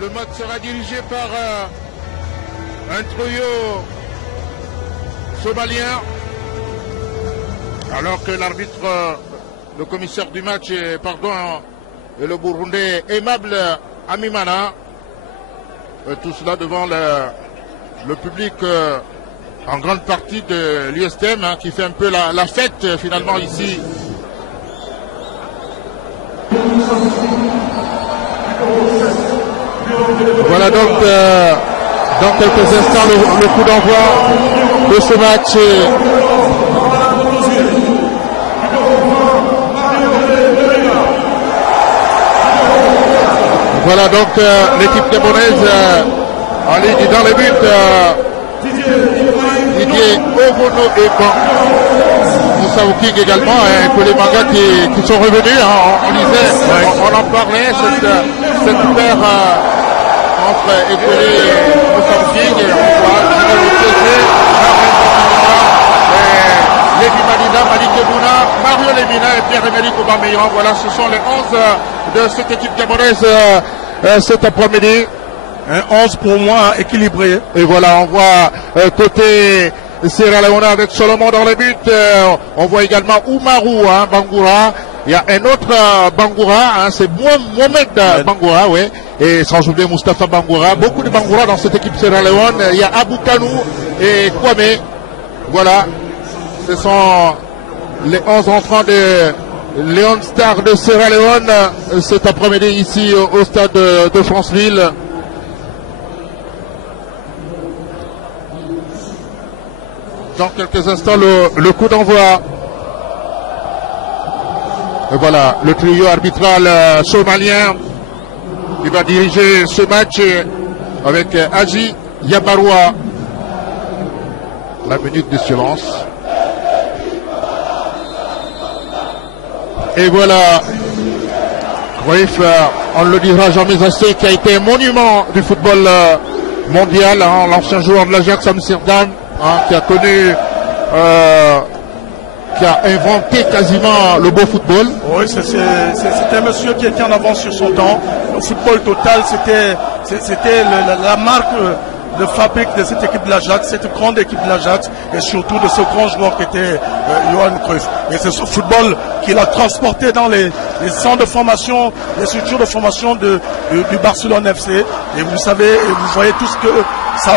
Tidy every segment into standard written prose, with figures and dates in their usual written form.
Le match sera dirigé par un trio somalien, alors que l'arbitre, le commissaire du match, est le Burundais Aimable Amimana. Tout cela devant le public en grande partie de l'USTM qui fait un peu la fête finalement ici. Voilà donc dans quelques instants le coup d'envoi de ce match. Voilà donc l'équipe gabonaise en ligne dans les buts. Didier Ogono et Moussa Ouking également, et que les mangas qui sont revenus, on disait, on en parlait, cette paire entre Ekwele et Moussa Ouking, et on voit Lévi Madina, Malik Ebouna, Mario Lemina et Pierre-Emerick Aubameyang. Voilà, ce sont les 11 de cette équipe gabonaise cet après-midi. Un 11 pour moi équilibré. Et voilà, on voit côté Sierra Leone avec Solomon dans les buts. On voit également Oumarou Bangoura. Il y a un autre Bangoura, c'est Mohamed Bangoura, oui. Et sans oublier Moustapha Bangoura. Beaucoup de Bangoura dans cette équipe Sierra Leone. Il y a Abou Kanou et Kwame. Voilà, ce sont les 11 entrants de Léon Star de Sierra Leone cet après-midi ici au stade de Franceville. Dans quelques instants, le coup d'envoi. Voilà, le trio arbitral somalien qui va diriger ce match avec Haji Yabaroua. La minute de silence. Et voilà, Cruyff, on ne le dira jamais assez, qui a été un monument du football mondial, l'ancien joueur de l'Ajax Amsterdam. Qui a connu, qui a inventé quasiment le beau football. Oui, c'était un monsieur qui était en avance sur son temps. Le football total, c'était la marque de fabrique de cette équipe de l'Ajax, cette grande équipe de l'Ajax, et surtout de ce grand joueur qui était Johan Cruyff. Et c'est ce football qu'il a transporté dans les centres de formation, les structures de formation du Barcelone FC. Et vous savez, et vous voyez tout ce que ça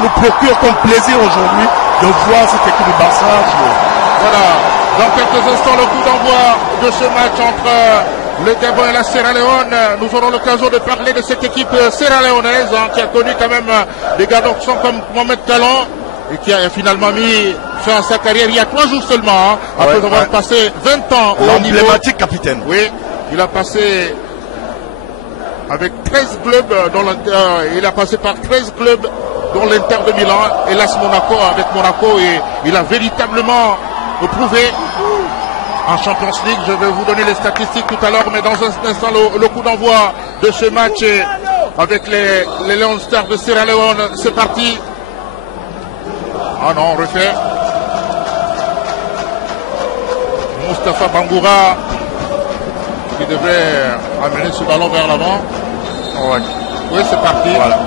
nous procure comme plaisir aujourd'hui de voir cette équipe du Barça jouer. Voilà, dans quelques instants, le coup d'envoi de ce match entre le Gabon et la Sierra Leone. Nous aurons l'occasion de parler de cette équipe sierra-léonaise qui a connu quand même des garçons comme Mohamed Talon et qui a finalement mis fin à sa carrière il y a 3 jours seulement, après avoir passé 20 ans au niveau. L'emblématique capitaine. Oui, il a passé avec 13 clubs, il a passé par 13 clubs dont l'Inter de Milan et l'AS Monaco avec Monaco, et il a véritablement prouvé en Champions League. Je vais vous donner les statistiques tout à l'heure, mais dans un instant le coup d'envoi de ce match avec les Lions Stars de Sierra Leone. C'est parti. Ah non, on refait. Moustapha Bangoura qui devrait amener ce ballon vers l'avant. Ouais. Oui, c'est parti. Voilà.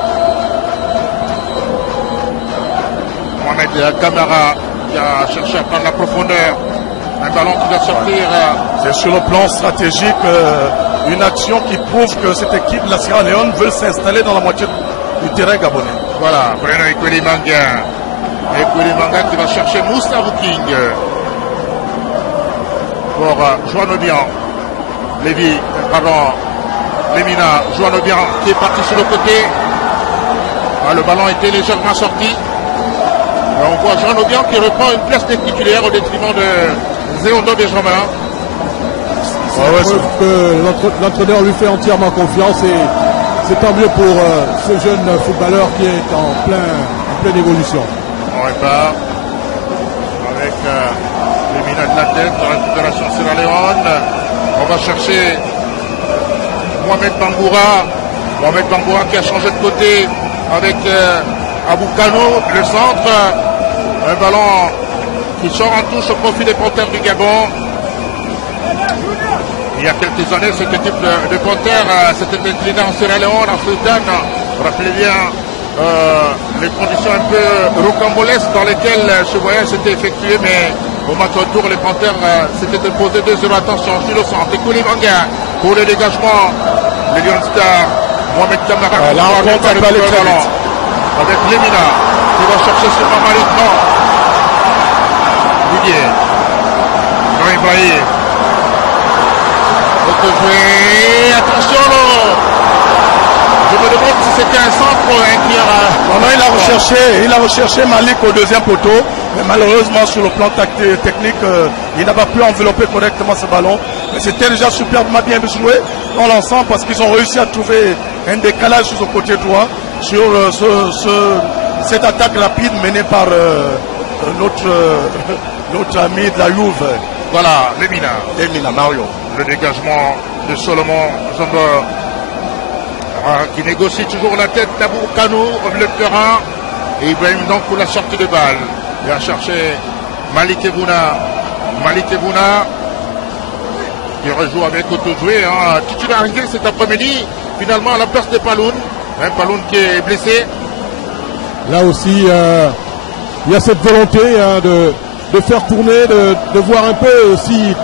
Mohamed Camara qui a cherché à prendre la profondeur. Un ballon qui va sortir. C'est sur le plan stratégique une action qui prouve que cette équipe de la Sierra Leone veut s'installer dans la moitié du terrain gabonais. Voilà, Bruno Ekwele Manga. Ekwele Manga qui va chercher Moussa Ouking pour Joan Obiang. Lemina, Joan Obiang qui est parti sur le côté. Le ballon était légèrement sorti. On voit Joan Obiang qui reprend une place de titulaire au détriment de Zéondo Benjamin. L'entraîneur lui fait entièrement confiance, et c'est tant mieux pour ce jeune footballeur qui est en pleine évolution. On repart avec Lemina de la tête de la Fédération Sierra Leone. On va chercher Mohamed Bangoura qui a changé de côté avec Abou Kanou, le centre. Un ballon qui sort en touche au profit des porteurs du Gabon. il y a quelques années, cette équipe de Panthères s'était inclinée en Sierra Leone, en Freetown. Vous vous rappelez bien les conditions un peu rocambolesques dans lesquelles ce voyage s'était effectué, mais au match retour, les Panthères s'étaient imposés 2-0. Attention, sur le centre, Ekoli Manga pour le dégagement. Les Lions Stars, Mohamed Kamara, la rencontre peut aller très vite. Avec Lemina, qui va chercher sur Mamarik. Non. Didier. Non, Ibrahim. Jouer. Attention, je me demande si c'était un centre ou un tir. Il a recherché Malik au deuxième poteau, mais malheureusement sur le plan technique, il n'a pas pu envelopper correctement ce ballon. Mais c'était déjà superbement bien joué dans l'ensemble parce qu'ils ont réussi à trouver un décalage sur le côté droit sur cette attaque rapide menée par notre ami de la Juve. Voilà, Lemina, Mario. Le dégagement de Solomon Zambor qui négocie toujours la tête d'Abou Kanou au milieu de terrain. Et Ibrahim donc pour la sortie de balle. Il a cherché Malik Ebouna qui rejoue avec Auto-Joué. Titularisé cet après-midi, finalement à la place de Paloun. Paloun qui est blessé. Là aussi, il y a cette volonté de faire tourner, de voir un peu aussi.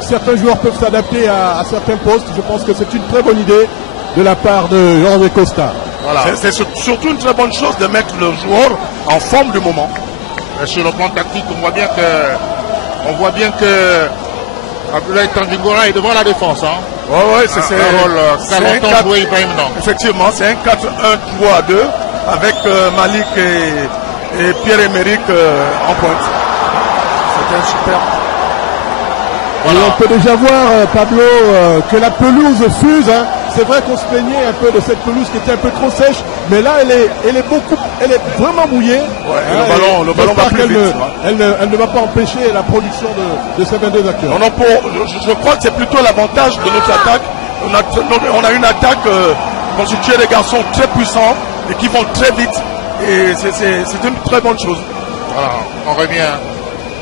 Certains joueurs peuvent s'adapter à certains postes. Je pense que c'est une très bonne idée de la part de Jorge Costa. Voilà. C'est surtout une très bonne chose de mettre le joueur en forme du moment. Et sur le plan tactique, on voit bien que Abdoulaye Tandjingora est devant la défense. C'est un rôle joué Ibrahim. Effectivement, c'est un 4-1-3-2 avec Malik et Pierre-Emerick en pointe. C'était un super. Voilà. Et on peut déjà voir, Pablo, que la pelouse fuse. C'est vrai qu'on se plaignait un peu de cette pelouse qui était un peu trop sèche, mais là elle est vraiment mouillée. Le ballon va plus vite. Elle ne va pas empêcher la production de ces 22 acteurs. Je crois que c'est plutôt l'avantage de notre attaque. On a une attaque constituée de garçons très puissants et qui vont très vite. Et c'est une très bonne chose. Voilà, on revient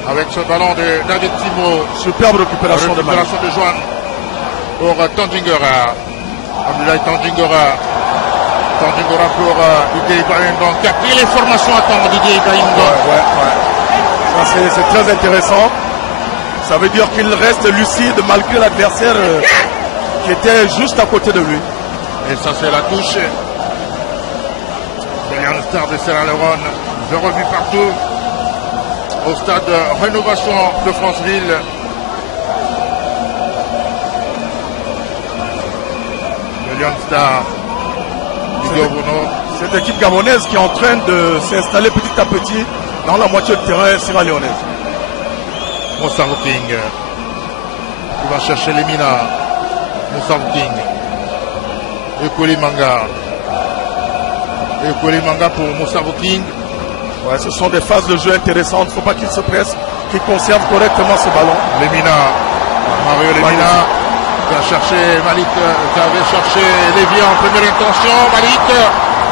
avec ce ballon de David Timo. Superbe récupération de Joan pour Tandjingora. Abdoulaye Tandjingora pour Didier Ibrahim. Donc, il y a pris les formations à temps, Didier Ibrahim. C'est très intéressant. Ça veut dire qu'il reste lucide malgré l'adversaire qui était juste à côté de lui. Et ça, c'est la touche. Les Lions Stars de Sierra Leone. Je revu partout au stade de Rénovation de Franceville. Lions Stars, cette équipe gabonaise qui est en train de s'installer petit à petit dans la moitié de terrain sierra-léonaise. Moussa King qui va chercher Lemina. Moussa King. Ekoli Manga pour Moussa King. Ouais, ce sont des phases de jeu intéressantes. Il ne faut pas qu'il se presse, qu'il conserve correctement ce ballon. Mario Lemina. Qui a cherché Malik, qui avait cherché Lévy en première intention, Malik,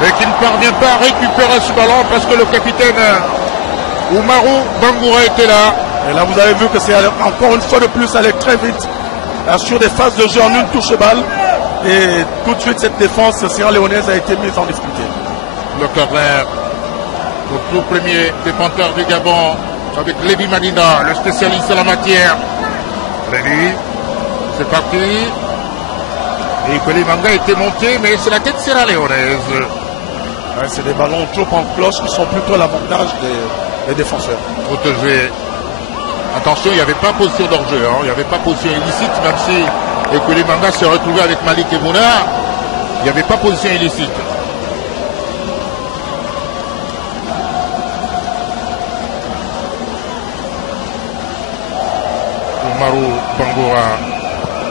et qui ne parvient pas à récupérer ce ballon parce que le capitaine Oumarou Bangoura était là. Et là vous avez vu que c'est encore une fois de plus aller très vite sur des phases de jeu en une touche balle. Et tout de suite cette défense sierra-léonaise a été mise en difficulté. Le corner, le tout premier des Panthères du Gabon avec Lévy Madina, le spécialiste en la matière. Lévy. C'est parti. Et Ekoli Manga était monté, mais c'est la tête sierra-léonaise. Ouais, c'est des ballons trop en cloche qui sont plutôt à l'avantage des défenseurs. Auto-joué. Attention, il n'y avait pas position d'hors-jeu. Il n'y avait pas position illicite, même si Ekoli Manga s'est retrouvé avec Malik Ebouna. Il n'y avait pas position illicite. Oumarou Bangoura.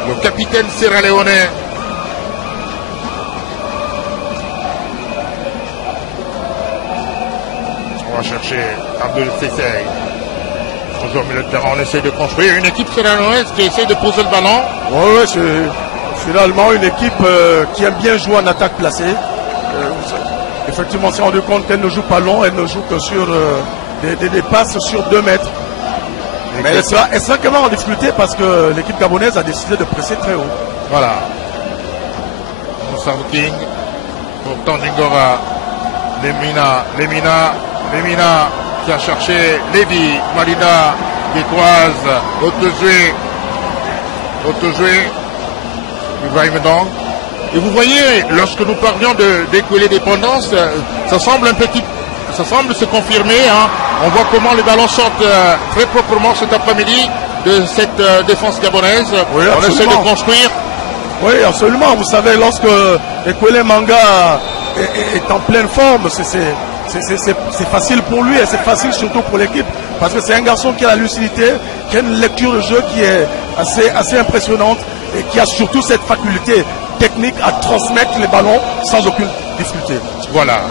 Le capitaine sierra-léonais. On va chercher Abdel Sessay. Toujours au milieu de terrain, on essaie de construire une équipe sierra-léonaise qui essaie de poser le ballon. Oui, c'est finalement une équipe qui aime bien jouer en attaque placée. Effectivement, on s'est rendu compte qu'elle ne joue pas long, elle ne joue que sur des passes sur 2 mètres. Mais elle sera quand même en difficulté parce que l'équipe gabonaise a décidé de presser très haut. Voilà. Moussa King pour Tandingora. Lemina qui a cherché Lévi. Malina qui croise. Autojoué. Ibrahim Dang. Et vous voyez, lorsque nous parlions d'écouler dépendance, ça semble se confirmer. Hein. On voit comment les ballons sortent très proprement cet après-midi de cette défense gabonaise. Oui, on essaie de construire. Oui, absolument. Vous savez, lorsque Ekwele Manga est en pleine forme, c'est facile pour lui et c'est facile surtout pour l'équipe. Parce que c'est un garçon qui a la lucidité, qui a une lecture de jeu qui est assez impressionnante et qui a surtout cette faculté technique à transmettre les ballons sans aucune difficulté. Voilà.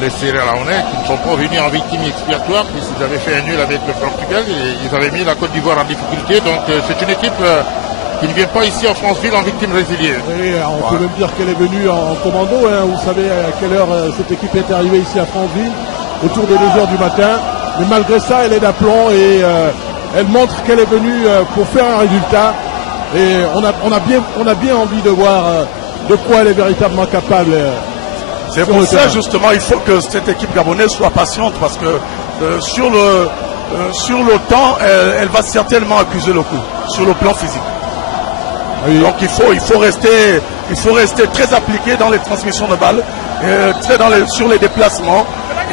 Les Sierra Leone qui ne sont pas venus en victime expiatoire puisqu'ils avaient fait un nul avec le Portugal et ils avaient mis la Côte d'Ivoire en difficulté. Donc c'est une équipe qui ne vient pas ici en Franceville en victime résiliée. Oui, on peut même dire qu'elle est venue en commando. Hein. Vous savez à quelle heure cette équipe est arrivée ici à Franceville, autour de 2h du matin. Mais malgré ça, elle est d'aplomb et elle montre qu'elle est venue pour faire un résultat. Et on a bien envie de voir de quoi elle est véritablement capable. C'est pour ça justement il faut que cette équipe gabonaise soit patiente parce que sur le temps elle va certainement accuser le coup sur le plan physique. Oui. Donc il faut rester très appliqué dans les transmissions de balles, sur les déplacements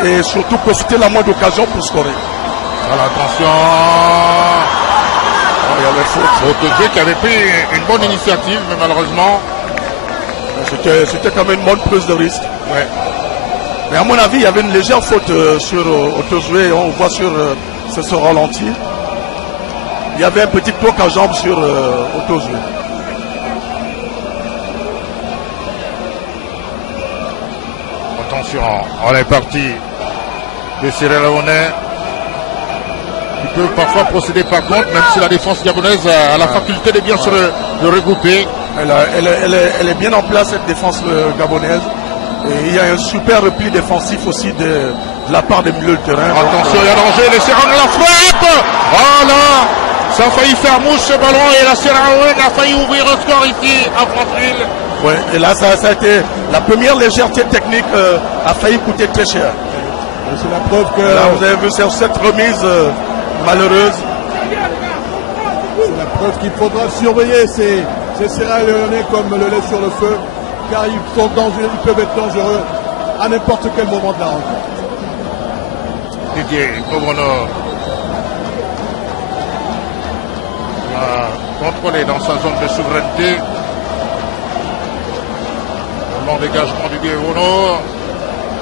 et surtout profiter de la moindre occasion pour scorer. Voilà, attention. Il y avait faute qui avait pris une bonne initiative, mais malheureusement c'était quand même une bonne prise de risque. Ouais. Mais à mon avis, il y avait une légère faute sur Autojoué. On voit sur ce ralenti. Il y avait un petit toque à jambe sur Autojoué. Attention, on est parti. Le Sierra Leone qui peut parfois procéder par contre, même si la défense gabonaise a la faculté de bien se regrouper. Elle est bien en place cette défense gabonaise. Et il y a un super repli défensif aussi de la part des milieux de terrain. Attention, il y a danger, les Sierra Leone la frappe. Oh là, ça a failli faire mouche ce ballon et la Sierra Leone a failli ouvrir un score ici à Franceville. Oui, et là ça a été la première légèreté technique a failli coûter très cher. C'est la preuve que là, vous avez vu cette remise malheureuse. C'est la preuve qu'il faudra surveiller ces Sierra Leone comme le lait sur le feu, car ils peuvent être dangereux à n'importe quel moment de la rencontre. Didier Komono a contrôlé dans sa zone de souveraineté. Bon dégagement du Guérono,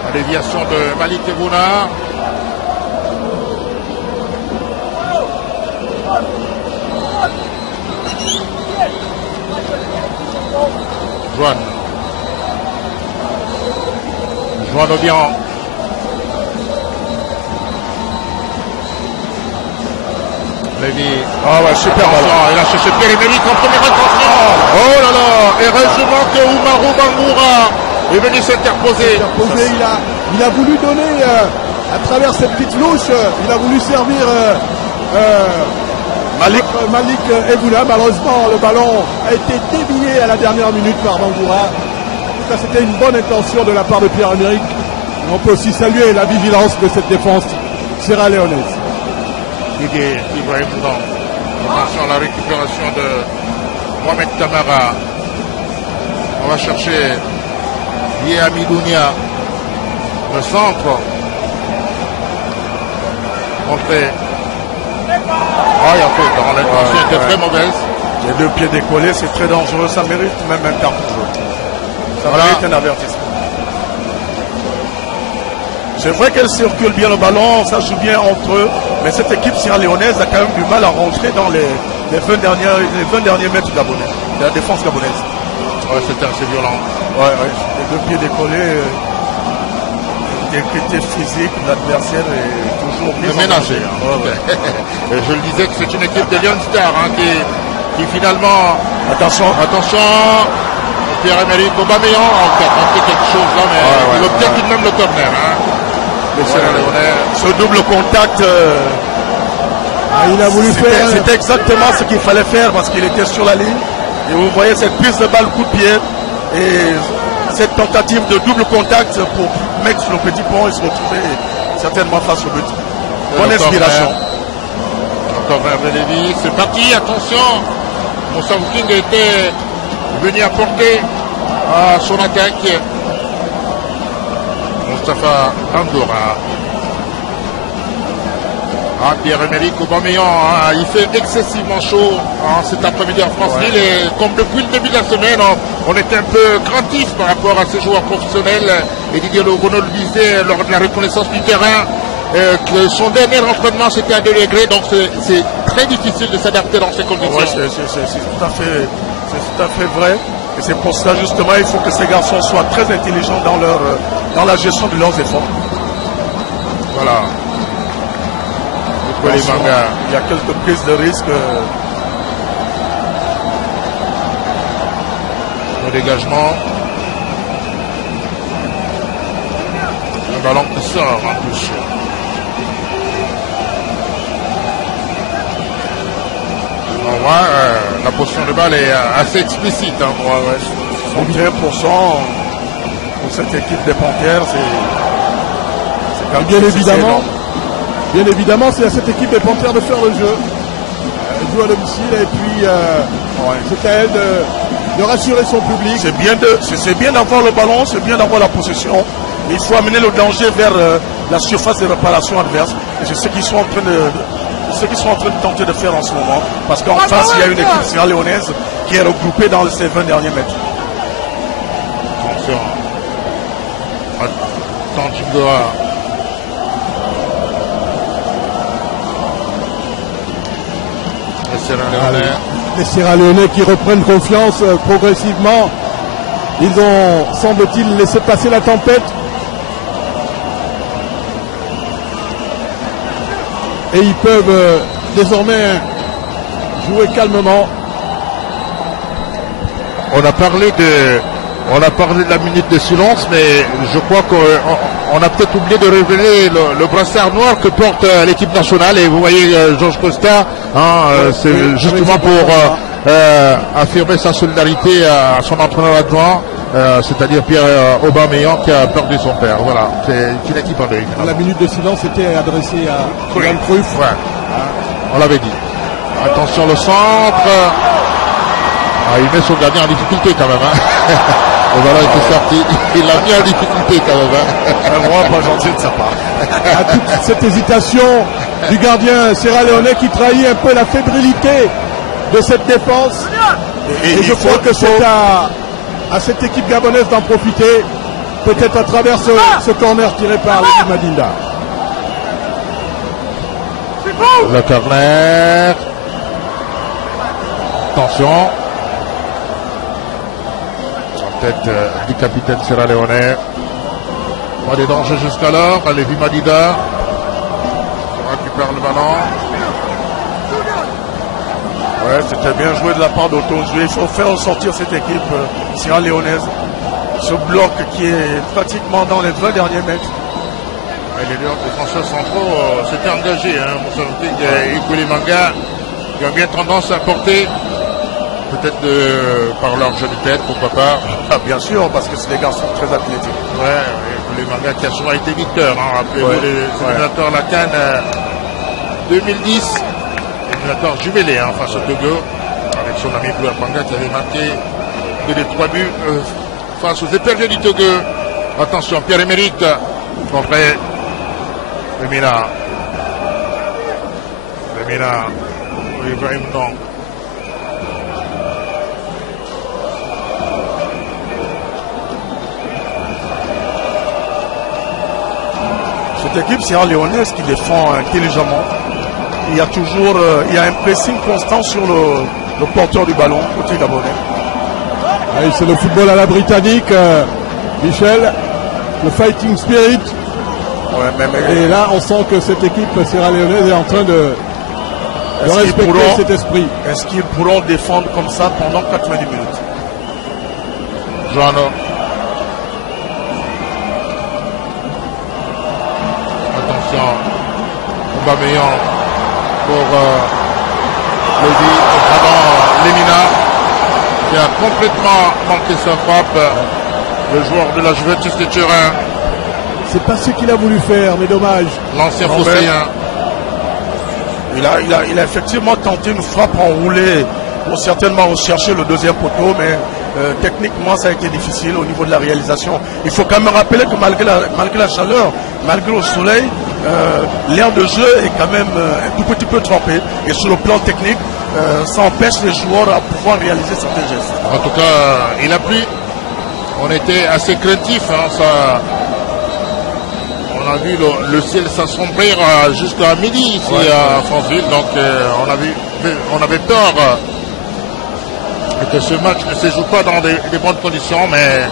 la déviation de Malik Ebouna. Joanne Obian. Lévi. Ah ouais, super ballon. Il a cherché Pierre-Emerick en première intention. Oh là là. Et heureusement que Oumarou Bangoura est venu s'interposer. Il a voulu donner à travers cette petite louche, il a voulu servir Malik Ebouna. Malheureusement, le ballon a été dévié à la dernière minute par Bangoura. Ça, c'était une bonne intention de la part de Pierre-Emerick. On peut aussi saluer la vigilance de cette défense sierra-léonaise. Didier Ibrahim Dang. Attention à la récupération de Mohamed Kamara. On va chercher Yéami Dounia. Le centre. Entrée. Ah, il y a fait dans l'intention était très mauvaise. Les deux pieds décollés, c'est très dangereux. Ça mérite même un carton jaune. Ça mérite un avertissement. C'est vrai qu'elle circule bien le ballon, ça joue bien entre eux, mais cette équipe sierra-léonaise a quand même du mal à rentrer dans les 20 derniers mètres de la défense gabonaise. Ouais, c'était assez violent. Ouais. Les deux pieds décollés, l'intégrité physique de l'adversaire est toujours bien ménagée. Ouais. Je le disais que c'est une équipe de Lyon Star qui finalement... Attention, Pierre-Emerick Aubameyang qui a tenté quelque chose là, mais il obtient tout de même le corner. Les Sierra-Léonais. Ce double contact il a voulu faire. C'était exactement ce qu'il fallait faire parce qu'il était sur la ligne. Et vous voyez cette prise de balle coup de pied et cette tentative de double contact pour mettre sur le petit pont et se retrouver certainement face au but. Bonne inspiration. Encore vers Lévy, c'est parti, attention. Moussa King était venu apporter à son attaque. Moustapha Andorra. Pierre-Emerick Aubameyang, il fait excessivement chaud cet après-midi en France-Lille et comme depuis le début de la semaine, on était un peu craintif par rapport à ces joueurs professionnels et Didier Renaud le disait lors de la reconnaissance du terrain que son dernier entraînement c'était à 2 degrés, donc c'est très difficile de s'adapter dans ces conditions. Ouais, c'est tout à fait vrai et c'est pour ça justement il faut que ces garçons soient très intelligents dans la gestion de leurs efforts. Voilà. Il y a quelques prises de risque. Le dégagement. Le ballon qui sort en touche. On voit la position de balle est assez explicite. 61% pour cette équipe des Panthères, c'est bien évidemment. Bien évidemment, c'est à cette équipe des Panthères de faire le jeu. Elle joue à domicile et puis c'est à elle de rassurer son public. C'est bien d'avoir le ballon, c'est bien d'avoir la possession. Mais il faut amener le danger vers la surface de réparation adverse. Et c'est ce qu'ils sont en train de tenter de faire en ce moment. Parce qu'en face, il y a une équipe sierra-léonaise qui est regroupée dans ces 20 derniers mètres. Attention. Tanjingoa. Les Sierra-Léonais qui reprennent confiance progressivement. Ils ont, semble-t-il, laissé passer la tempête. Et ils peuvent désormais jouer calmement. On a parlé de la minute de silence, mais je crois qu'on a peut-être oublié de révéler le brassard noir que porte l'équipe nationale. Et vous voyez Georges Costa, c'est justement pour affirmer sa solidarité à son entraîneur adjoint, c'est-à-dire Pierre Aubameyang qui a perdu son père. Voilà, c'est une équipe en deuil. La minute de silence était adressée à Johan Cruyff. Ouais. On l'avait dit. Attention le centre. Il met son gardien en difficulté quand même. Le ballon était sorti. Il l'a mis en difficulté quand même. Vraiment pas gentil de sa part. À toute cette hésitation du gardien sierra-léonais qui trahit un peu la fébrilité de cette défense. Et je crois que c'est à cette équipe gabonaise d'en profiter, peut-être à travers ce corner tiré par l'équipe Madinda. Le corner. Attention. Tête du capitaine sierra-léonais. Pas des dangers jusqu'alors. Lévi Madida récupère le ballon. Ouais, c'était bien joué de la part d'Auto-Joué. Il faut faire sortir cette équipe sierra-léonaise. Ce bloc qui est pratiquement dans les 20 derniers mètres. Et les deux défenseurs centraux s'étaient engagés. Moussa King et Ikuli Manga qui ont bien tendance à porter. Peut-être par leur jeu de tête, pourquoi pas. Bien sûr, parce que c'est des garçons très athlétiques. Ouais, les Manga qui a souvent été victeur. Rappelez-vous les éliminateurs la CAN 2010. Éliminateur jumelé face au Togo. Avec son ami Blue Manga qui avait marqué 2 des 3 buts face aux éperviers du Togo. Attention, Pierre-Emerick contre Lemina. Ibrahim non. Cette équipe sierra-léonaise qui défend intelligemment. Il y a un pressing constant sur le porteur du ballon, côté gabonais. Oui, c'est le football à la britannique, Michel, le fighting spirit. Ouais, et là, on sent que cette équipe sierra-léonaise est en train de respecter cet esprit. Est-ce qu'ils pourront défendre comme ça pendant 90 minutes? Joano. Attention. Aubameyang. pour Lemina, qui a complètement manqué sa frappe. Le joueur de la Juventus de Turin. C'est pas ce qu'il a voulu faire, mais dommage. L'ancien Phocéen. Il a effectivement tenté une frappe enroulée pour certainement rechercher le deuxième poteau, mais techniquement ça a été difficile au niveau de la réalisation. Il faut quand même rappeler que malgré la chaleur, malgré le soleil, l'air de jeu est quand même un tout petit peu trempé. Et sur le plan technique, ça empêche les joueurs à pouvoir réaliser certains gestes. En tout cas, il a plu. On était assez craintifs. Hein, on a vu le ciel s'assombrir jusqu'à midi ici à Franceville. Donc on avait peur que ce match ne se joue pas dans des bonnes conditions, mais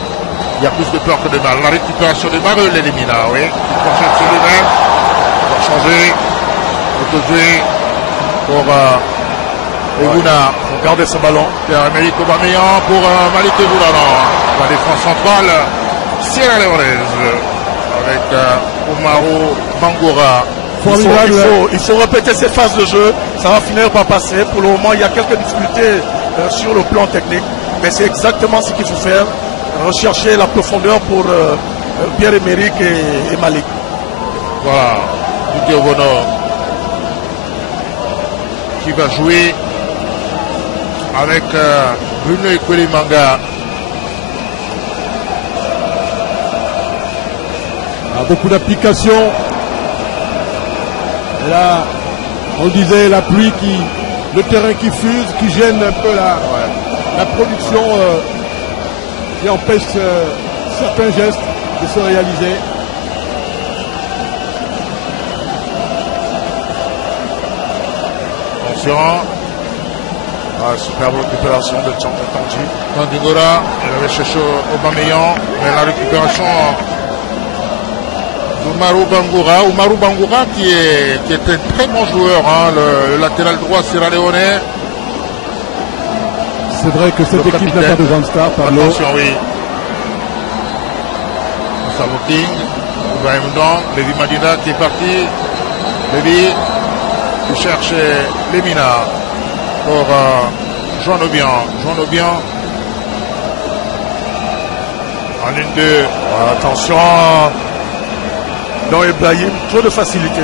il y a plus de peur que de mal. La récupération de Mareux, l'Elimina, oui. Il projette sur lui-même. Il va changer. Auto-jouer pour Eguna. Pour garder ce ballon. Pierre-Emerick Aubameyang pour Malik Eguna. La défense centrale Sierra Leonaise avec Umaru Bangura. Il faut répéter ces phases de jeu. Ça va finir par passer. Pour le moment, il y a quelques difficultés sur le plan technique. Mais c'est exactement ce qu'il faut faire. Rechercher la profondeur pour Pierre-Emerick et Malik. Voilà. Didier Obono qui va jouer avec Bruno Ekwelimanga. Beaucoup d'applications. Et là, on le disait, la pluie le terrain qui fuse, qui gêne un peu la production, qui empêche certains gestes de se réaliser. Attention. Superbe récupération de Tanti. Tandigora, il avait cherché Aubameyang, mais la récupération d'Umaru Bangura. Umaru Bangura qui est un très bon joueur, hein, le latéral droit sierra-léonais. C'est vrai que cette équipe n'a pas de grande star, Pablo. Attention, oui. Savo King, Ibrahim Ndong, Lévi Madina qui est parti. Lévi qui cherche Lemina pour Jean Obian. Jean Obian en 1-2. Attention dans Ibrahim, trop de facilité.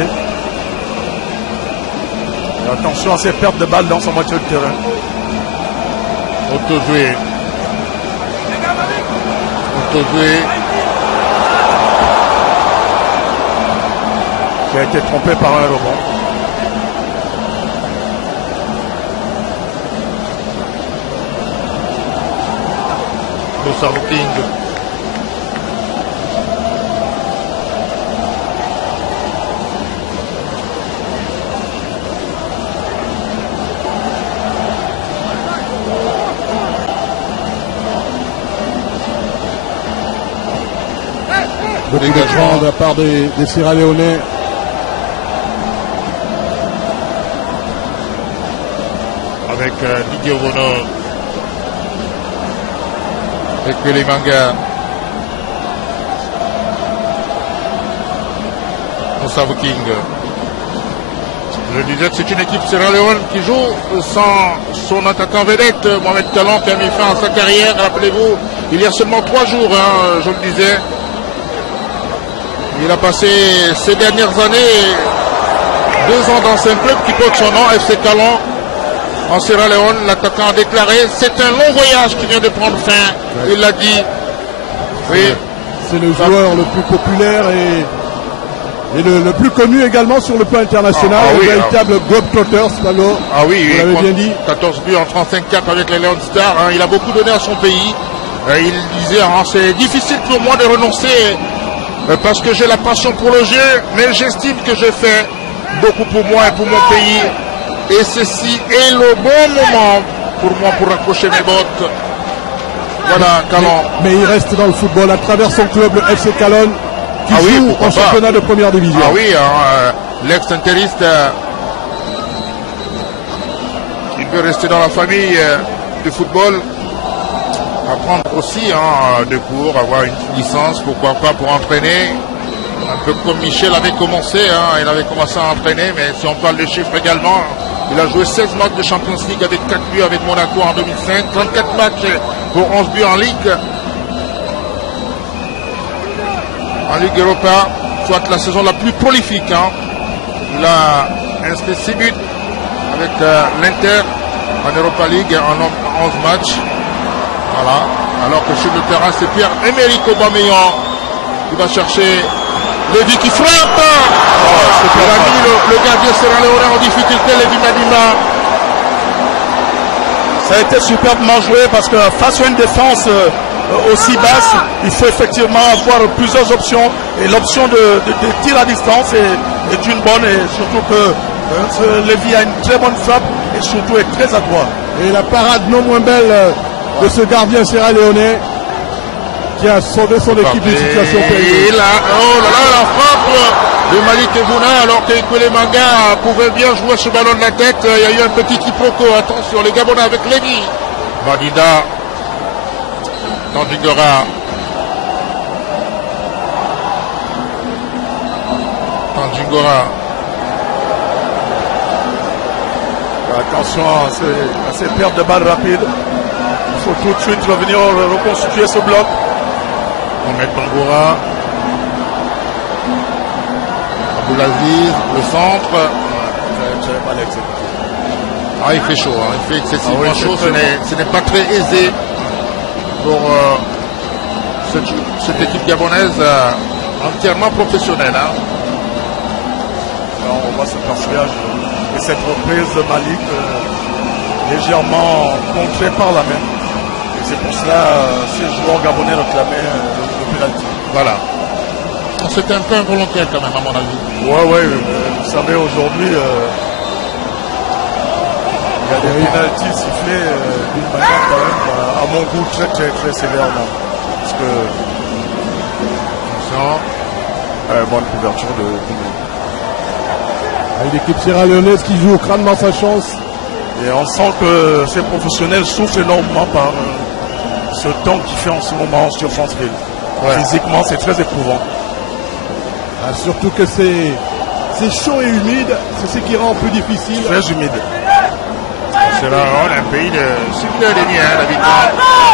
Et attention à ses pertes de balles dans son moitié de terrain. Auto-joué. Qui a été trompé par un rebond. Savo King. Beaucoup d'écran de la part des Sierra-Léonais. Avec Didier Obono. Et Ekwelimanga. Savo King. Je disais que c'est une équipe Sierra Leone qui joue sans son attaquant vedette, Mohamed Kalon, qui a mis fin à sa carrière, rappelez-vous, il y a seulement 3 jours, hein, je le disais. Il a passé ces dernières années 2 ans dans un club qui porte son nom, FC Kalon, en Sierra Leone. L'attaquant a déclaré, c'est un long voyage qui vient de prendre fin, il l'a dit. Oui. C'est le joueur le plus populaire et le plus connu également sur le plan international, oui, véritable globetrotter, Pablo. Ah oui, vous l'avez bien dit. 14 buts en 35-4 avec les Leon Stars, hein, il a beaucoup donné à son pays. Il disait, hein, c'est difficile pour moi de renoncer parce que j'ai la passion pour le jeu, mais j'estime que je fais beaucoup pour moi et pour mon pays. Et ceci est le bon moment pour moi pour raccrocher mes bottes. Voilà, Kalon. Mais il reste dans le football à travers son club, le FC Kalon, qui joue en championnat de première division. Ah oui, l'ex-interiste, il veut rester dans la famille du football, apprendre aussi des cours, avoir une licence, pourquoi pas, pour entraîner. Un peu comme Michel avait commencé, hein, il avait commencé à entraîner, mais si on parle de chiffres également, il a joué 16 matchs de Champions League avec 4 buts avec Monaco en 2005, 34 matchs pour 11 buts en Ligue. En Ligue Europa, soit la saison la plus prolifique. Hein. Il a inscrit 6 buts avec l'Inter en Europa League en 11 matchs. Voilà. Alors que sur le terrain, c'est Pierre-Emerick Aubameyang qui va chercher Lévi qui frappe. Il a mis le gardien sierra-léonais en difficulté, Lévi Madima. Ça a été superbement joué parce que face à une défense aussi basse, il faut effectivement avoir plusieurs options. Et l'option de tir à distance est une bonne, et surtout que Lévi a une très bonne frappe et surtout est très adroit. Et la parade non moins belle de ce gardien sierra-léonais qui a sauvé son équipe d'une situation périlleuse. Et là, oh là là, la frappe de Malik Ebouna, alors que Kwele Manga pouvait bien jouer ce ballon de la tête. Il y a eu un petit quiproquo. Attention, les Gabonais avec Lévi. Badida. Tandjingora. Attention à ces pertes de balles rapides. Il faut tout de suite revenir reconstituer ce bloc. Mohamed Bangoura. Aboulaziz, le centre. Très mal exécuté. Ah, il fait chaud, hein. Il fait excessivement chaud. Ce n'est pas très aisé pour cette équipe gabonaise entièrement professionnelle. Hein. Alors, on voit ce cafouillage et cette reprise de Malik légèrement contrée par la main. Et c'est pour cela ces joueurs gabonais réclamaient le pénalty. Voilà. C'était un peu involontaire quand même, à mon avis. Ouais, vous savez, aujourd'hui, il y a des pénaltys sifflés d'une manière quand même, à mon goût, très sévèrement. Parce que... bonne couverture de Une équipe sierra-léonaise qui joue crânement sa chance. Et on sent que ces professionnels souffrent énormément par ce temps qu'il fait en ce moment sur Franceville. Ouais. Physiquement, c'est très éprouvant. Ah, surtout que c'est chaud et humide, c'est ce qui rend plus difficile. Très humide. C'est là, on a un pays de 6 heures et demie, l'habitant.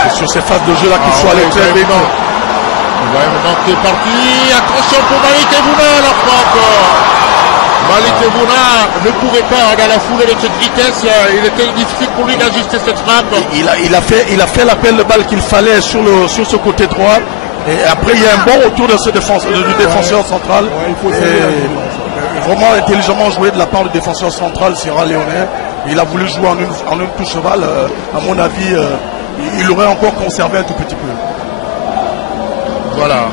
C'est sur ces phases de jeu là qu'il faut aller très vite. Donc c'est parti. Attention pour Malik Ebouna, la frappe. Malik Ebouna ne pouvait pas dans la foulée de cette vitesse. Il était difficile pour lui d'ajuster cette frappe. Il a fait l'appel de balle qu'il fallait sur ce côté droit. Et après, il y a un bon retour de ce du défenseur central. Ouais, il faut vraiment intelligemment joué de la part du défenseur central sierra-léonais. Il a voulu jouer en une touche cheval. À mon avis, il aurait encore conservé un tout petit peu. Voilà.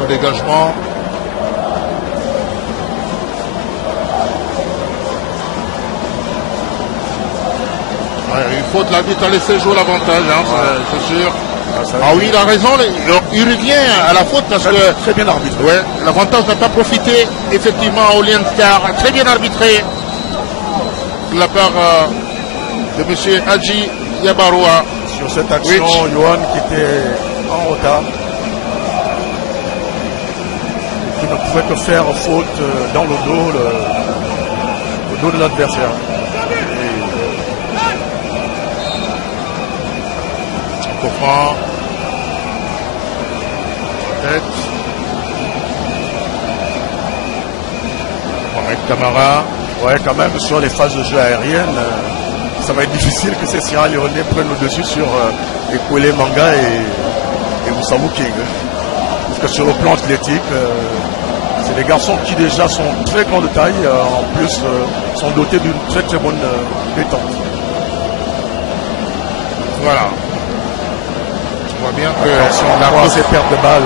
Le dégagement. Il faut de l'arbitre à laisser jouer l'avantage, hein, c'est sûr. Ah oui, il a raison, il revient à la faute parce que... Très bien arbitré. Ouais, l'avantage n'a pas profité effectivement au Lien Star. Très bien arbitré de la part de M. Hadji Yabaroua. Sur cette action, Johan qui était en retard, qui ne pouvait que faire faute dans le dos de l'adversaire. Comprend. Tête. Mohamed Camara. Ouais, quand même, sur les phases de jeu aériennes, ça va être difficile que ces Sierra-Léonais prennent le dessus sur Kwele Manga et Moussabou King. Parce que sur le plan athlétique, c'est des garçons qui déjà sont très grands de taille, en plus sont dotés d'une très très bonne détente. Voilà. On voit bien que la grosse perte de balle.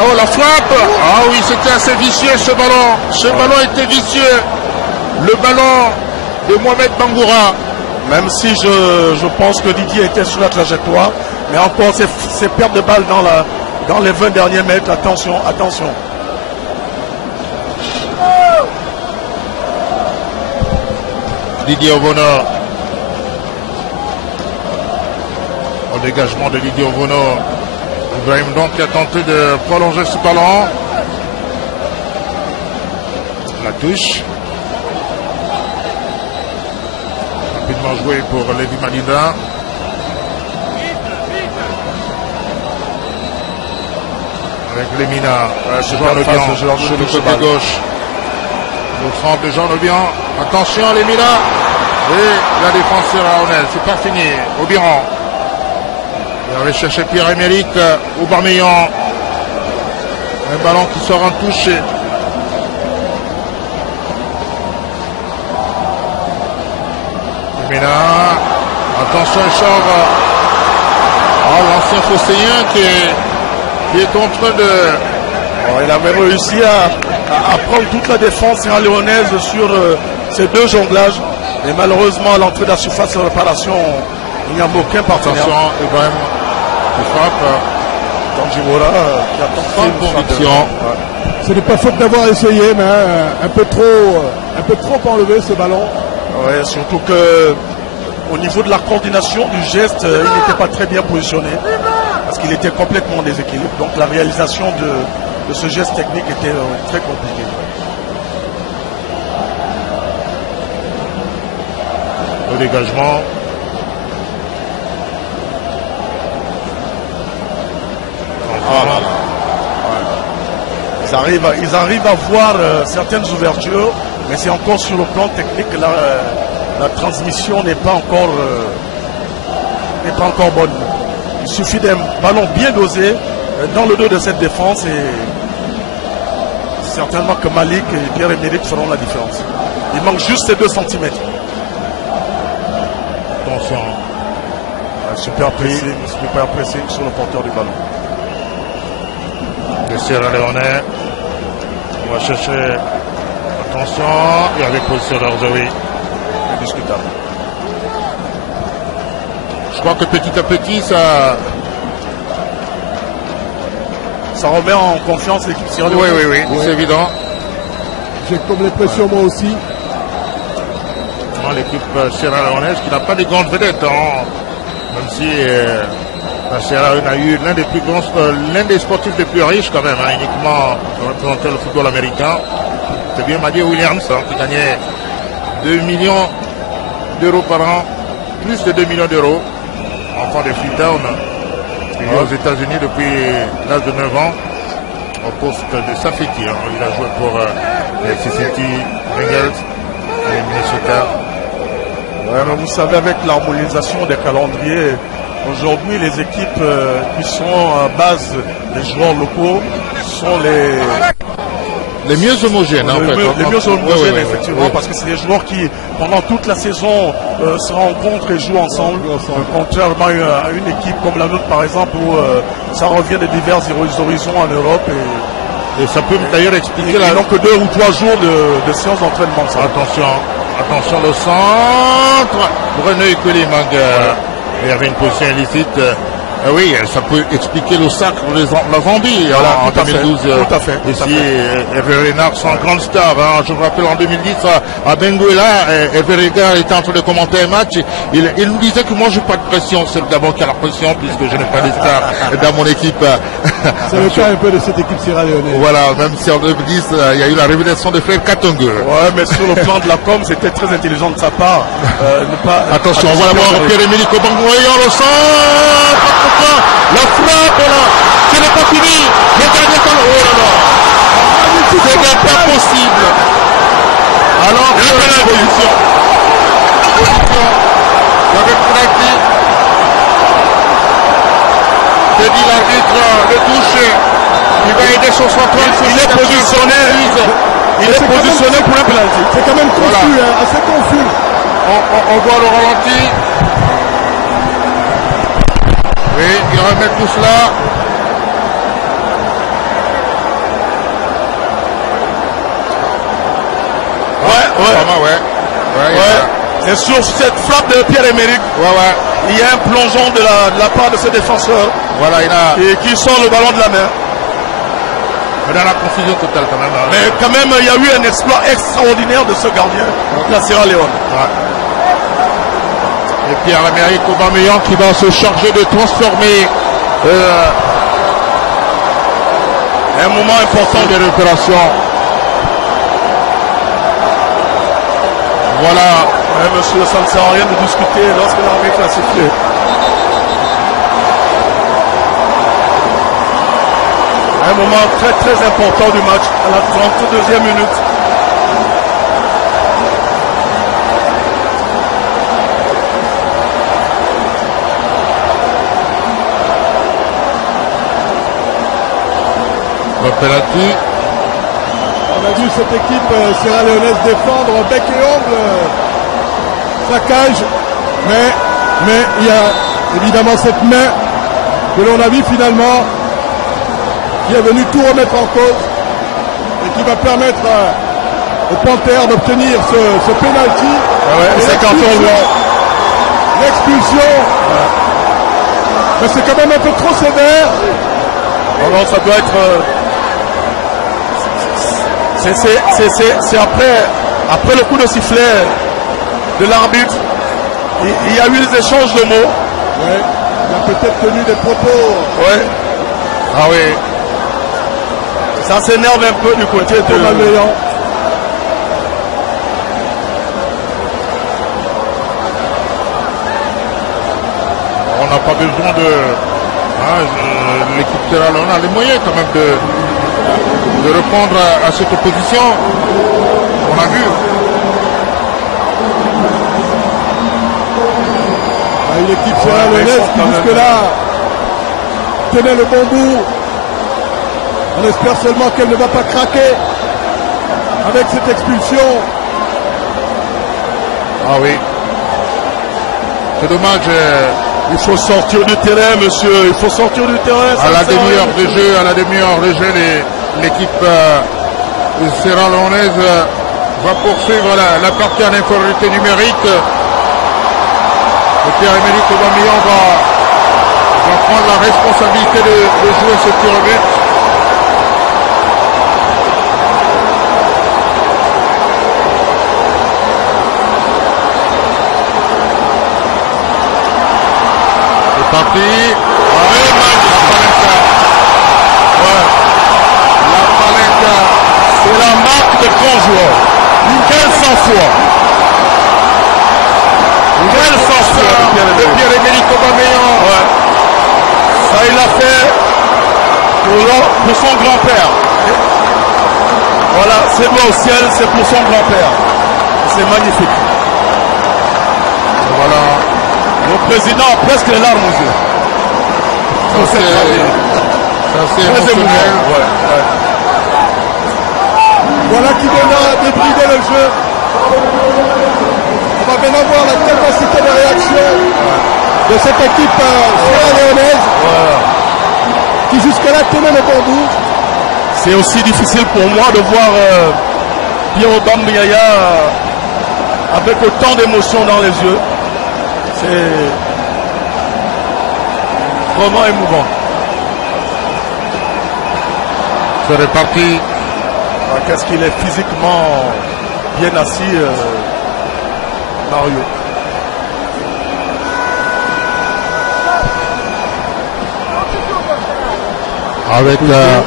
Oh, la frappe! Ah oui, c'était assez vicieux ce ballon. Ce ballon était vicieux. Le ballon de Mohamed Bangoura. Même si je pense que Didier était sur la trajectoire, mais encore ces pertes de balle dans les 20 derniers mètres. Attention, attention. Didier Ovono. Au dégagement de Didier Ovono. Ibrahim donc qui a tenté de prolonger ce ballon. La touche. Rapidement joué pour Lévi Malida. Avec Lemina, Jean Lebian sur le côté gauche. Le centre de Jean Lebian. Attention Lemina. Et la défense sierra-léonaise. C'est pas fini. Obiran. Il avait cherché Pierre-Emerick Aubameyang. Un ballon qui sort en touche. Lemina. Attention, il sort. L'ancien Phocéen qui est en train de... Il a même réussi à prendre toute la défense sierra-léonaise sur ces deux jonglages. Et malheureusement, à l'entrée de la surface de réparation, il n'y a aucun partenaire. Attention, Ibrahim qui frappe. Tanjimora qui attend Sans conviction. Ce n'est pas faute d'avoir essayé, mais un peu trop enlevé ce ballon. Ouais, surtout que au niveau de la coordination du geste, il n'était pas très bien positionné. Parce qu'il était complètement en déséquilibre. Donc la réalisation de ce geste technique était très compliquée. Le dégagement. Ils arrivent à voir certaines ouvertures, mais c'est encore sur le plan technique. La transmission n'est pas encore bonne. Il suffit d'un ballon bien dosé dans le dos de cette défense et certainement que Malik et Pierre-Emerick feront la différence. Il manque juste ces 2 cm. Attention. Super pressing sur le porteur du ballon. Le Sierra-Léonais. On va chercher. Attention. Et avec position d'Arzaoui. Indiscutable. Je crois que petit à petit, ça remet en confiance l'équipe sierra-léonaise. Oui, c'est évident. J'ai comme l'impression moi aussi. L'équipe sierra-léonaise qui n'a pas de grandes vedettes, même si la Sierra Leone a eu l'un des sportifs les plus riches quand même, uniquement pour représenter le football américain. C'est bien Madieu Williams qui gagnait 2 millions d'euros par an, plus de 2 millions d'euros, enfant de Freetown. Il est aux États-Unis depuis l'âge de 9 ans, au poste de safety. Il a joué pour les Cincinnati Bengals et Minnesota. Ouais, mais vous savez, avec l'harmonisation des calendriers, aujourd'hui les équipes qui sont à base des joueurs locaux sont les mieux homogènes, en fait. Les mieux homogènes, effectivement, parce que c'est des joueurs qui, pendant toute la saison, se rencontrent et jouent ensemble. Contrairement à une équipe comme la nôtre, par exemple, où ça revient de divers horizons en Europe. Et ça peut d'ailleurs expliquer Ils n'ont que 2 ou 3 jours de séance d'entraînement. Attention le centre. René Koulimang. Il y avait une position illicite. Oui, ça peut expliquer le sacre de la Zambie en 2012. Tout à fait. Ici, Hervé Renard, son grand star. Je me rappelle en 2010 à Benguela, Hervé Renard était en train de commenter un match. Il nous disait que moi, je n'ai pas de pression. C'est d'abord qu'il y a la pression puisque je n'ai pas de stars dans mon équipe. C'est le cas un peu de cette équipe sierra-léonaise. Voilà, même si en 2010, il y a eu la révélation de frère Katongue. Ouais, mais sur le plan de la com, c'était très intelligent de sa part. Attention, on va voir Pierre-Emerick Aubameyang au centre. La frappe là, ce n'est pas fini. Regardez comme oh là là, ce n'est pas possible. Alors que la position avec Kraki, c'est dit l'arbitre, le touche, il va aider son central. Il est positionné pour un penalty. C'est quand même confus, assez confus. On voit le ralenti. Oui, il remet tout cela. Ouais. Et sur cette frappe de Pierre-Emerick, il y a un plongeon de la part de ce défenseur. Voilà, et qui sort le ballon de la main. Mais dans la confusion totale quand même. Mais quand même, il y a eu un exploit extraordinaire de ce gardien de la Sierra Leone. Et Pierre-Emerick Aubameyang qui va se charger de transformer Un moment important de récupération. Voilà. Ouais, monsieur, ça ne sert à rien de discuter lorsque l'arbitre a sifflé. Un moment très très important du match, à la 32e minute. Le penalty. On a vu cette équipe sierra-léonaise défendre bec et ongle sa cage, mais il y a évidemment cette main que l'on a vu finalement qui est venue tout remettre en cause et qui va permettre aux Panthères d'obtenir ce penalty. Ah ouais, c'est l'expulsion. Ouais. Mais c'est quand même un peu trop sévère. Oh non, ça doit être... C'est après le coup de sifflet de l'arbitre, il y a eu des échanges de mots. Ouais, il a peut-être tenu des propos. Ouais. Ah oui. Ça s'énerve un peu du côté de malveillant. On n'a pas besoin de... l'équipe Serral, on a les moyens quand même de répondre à cette opposition. On a vu. Une équipe sierra-léonaise qui jusque-là tenait le bon bout. On espère seulement qu'elle ne va pas craquer avec cette expulsion. Ah oui. C'est dommage. Il faut sortir du terrain, monsieur. Il faut sortir du terrain. À la demi-heure de jeu, l'équipe sierra-léonaise va poursuivre la partie en infériorité numérique. Et Pierre-Emerick Aubameyang va prendre la responsabilité de jouer ce tir au but. C'est parti. La Palenka. C'est la marque de grand joueur. Quel sang-froid. Quel sang-froid de Pierre-Emerick Aubameyang. Ouais. Ça, il l'a fait pour son grand-père. Voilà, c'est beau au ciel, c'est pour son grand-père. C'est magnifique. Voilà. Le président a presque les larmes aux yeux. Ça, c'est émotionnel. Ouais. Voilà qui donnera débrider le jeu. On va bien avoir la capacité de réaction de cette équipe sierra-léonaise qui jusque-là tenait le bon bout. C'est aussi difficile pour moi de voir Pierre Aubameyang avec autant d'émotion dans les yeux. C'est vraiment émouvant. C'est reparti. Qu'est-ce qu'il est physiquement bien assis, Mario. Avec Ibrahim.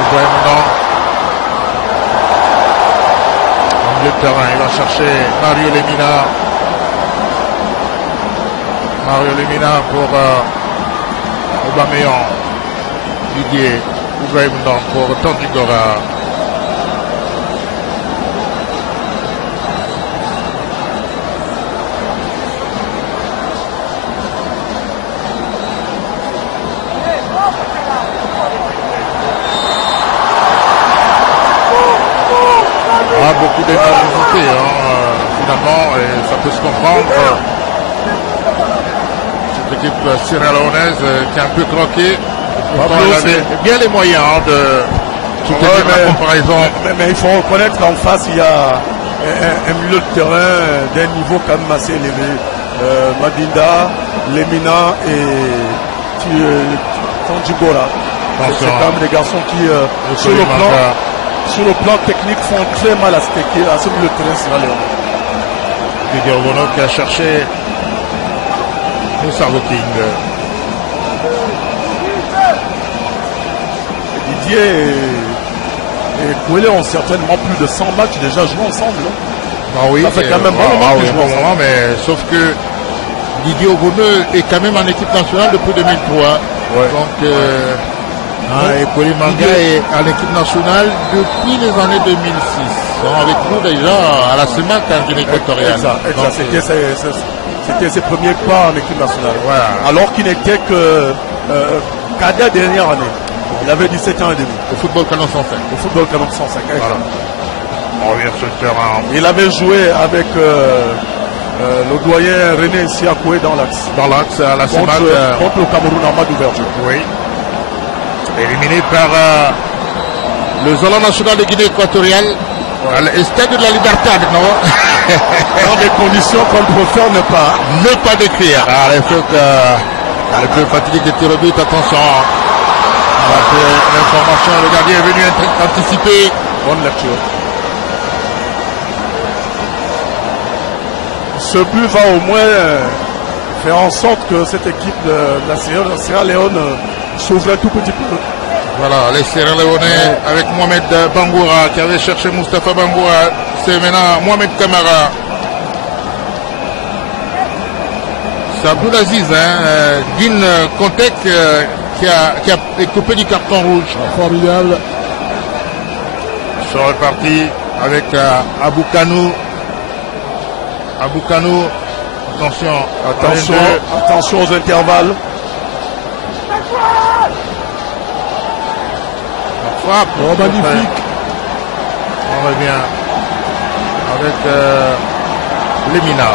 Ibrahim Ndong. Au milieu de terrain, il va chercher Mario Lemina. Mario Lemina pour Aubameyang. Didier. Ibrahim Ndong pour Tandingora. Beaucoup d'énergie finalement, et ça peut se comprendre. Cette équipe sierra-léonaise qui est un peu croquée. Pourtant, elle avait bien les moyens de soutenir la comparaison. Mais il faut reconnaître qu'en face, il y a un milieu de terrain d'un niveau quand même assez élevé. Madinda, Lemina et Tandjibora. C'est quand même des garçons qui, sur le plan technique, font très mal à ce milieu de terrain sierra-léonais. Didier Obono qui a cherché Moussa King. Didier et Kouélé ont certainement plus de 100 matchs déjà joués ensemble. Ah oui, ça fait quand même un moment qu'ils jouent ensemble. mais sauf que Didier Ogoneux est quand même en équipe nationale depuis 2003. Ouais. Donc, et Kouélé Manga est en équipe nationale depuis les années 2006. Ils sont avec nous déjà à la CEMAC en Guinée équatoriale. Exact. C'était ses premiers pas en équipe nationale. Voilà. Alors qu'il n'était que cadet dernière année. Il avait 17 ans et demi. Au football canon 105. Au football canon 105. Voilà. On revient sur le terrain. Il avait joué avec le doyen René Siakoué dans l'axe. Dans l'axe à la CEMAC. Contre le Cameroun en match d'ouverture. Oui. Éliminé par le Zola national de Guinée équatoriale. Le stade de la Libertad, non? Dans des conditions qu'on préfère ne pas décrire. Alors, il faut que le plus fatidique des tirs au but, attention. L'information, le gardien est venu anticiper. Bonne lecture. Ce but va au moins faire en sorte que cette équipe de la Sierra Leone s'ouvre un tout petit peu. Voilà, les Sierra Leonais avec Mohamed Bangoura qui avait cherché Moustapha Bangoura. C'est maintenant Mohamed Kamara. C'est Abdoulaziz, Guine Contek qui a coupé du carton rouge. Formidable. Ils sont repartis avec Aboukanou. Aboukanou, attention aux intervalles. Frappe. Oh, magnifique. On revient avec Lemina.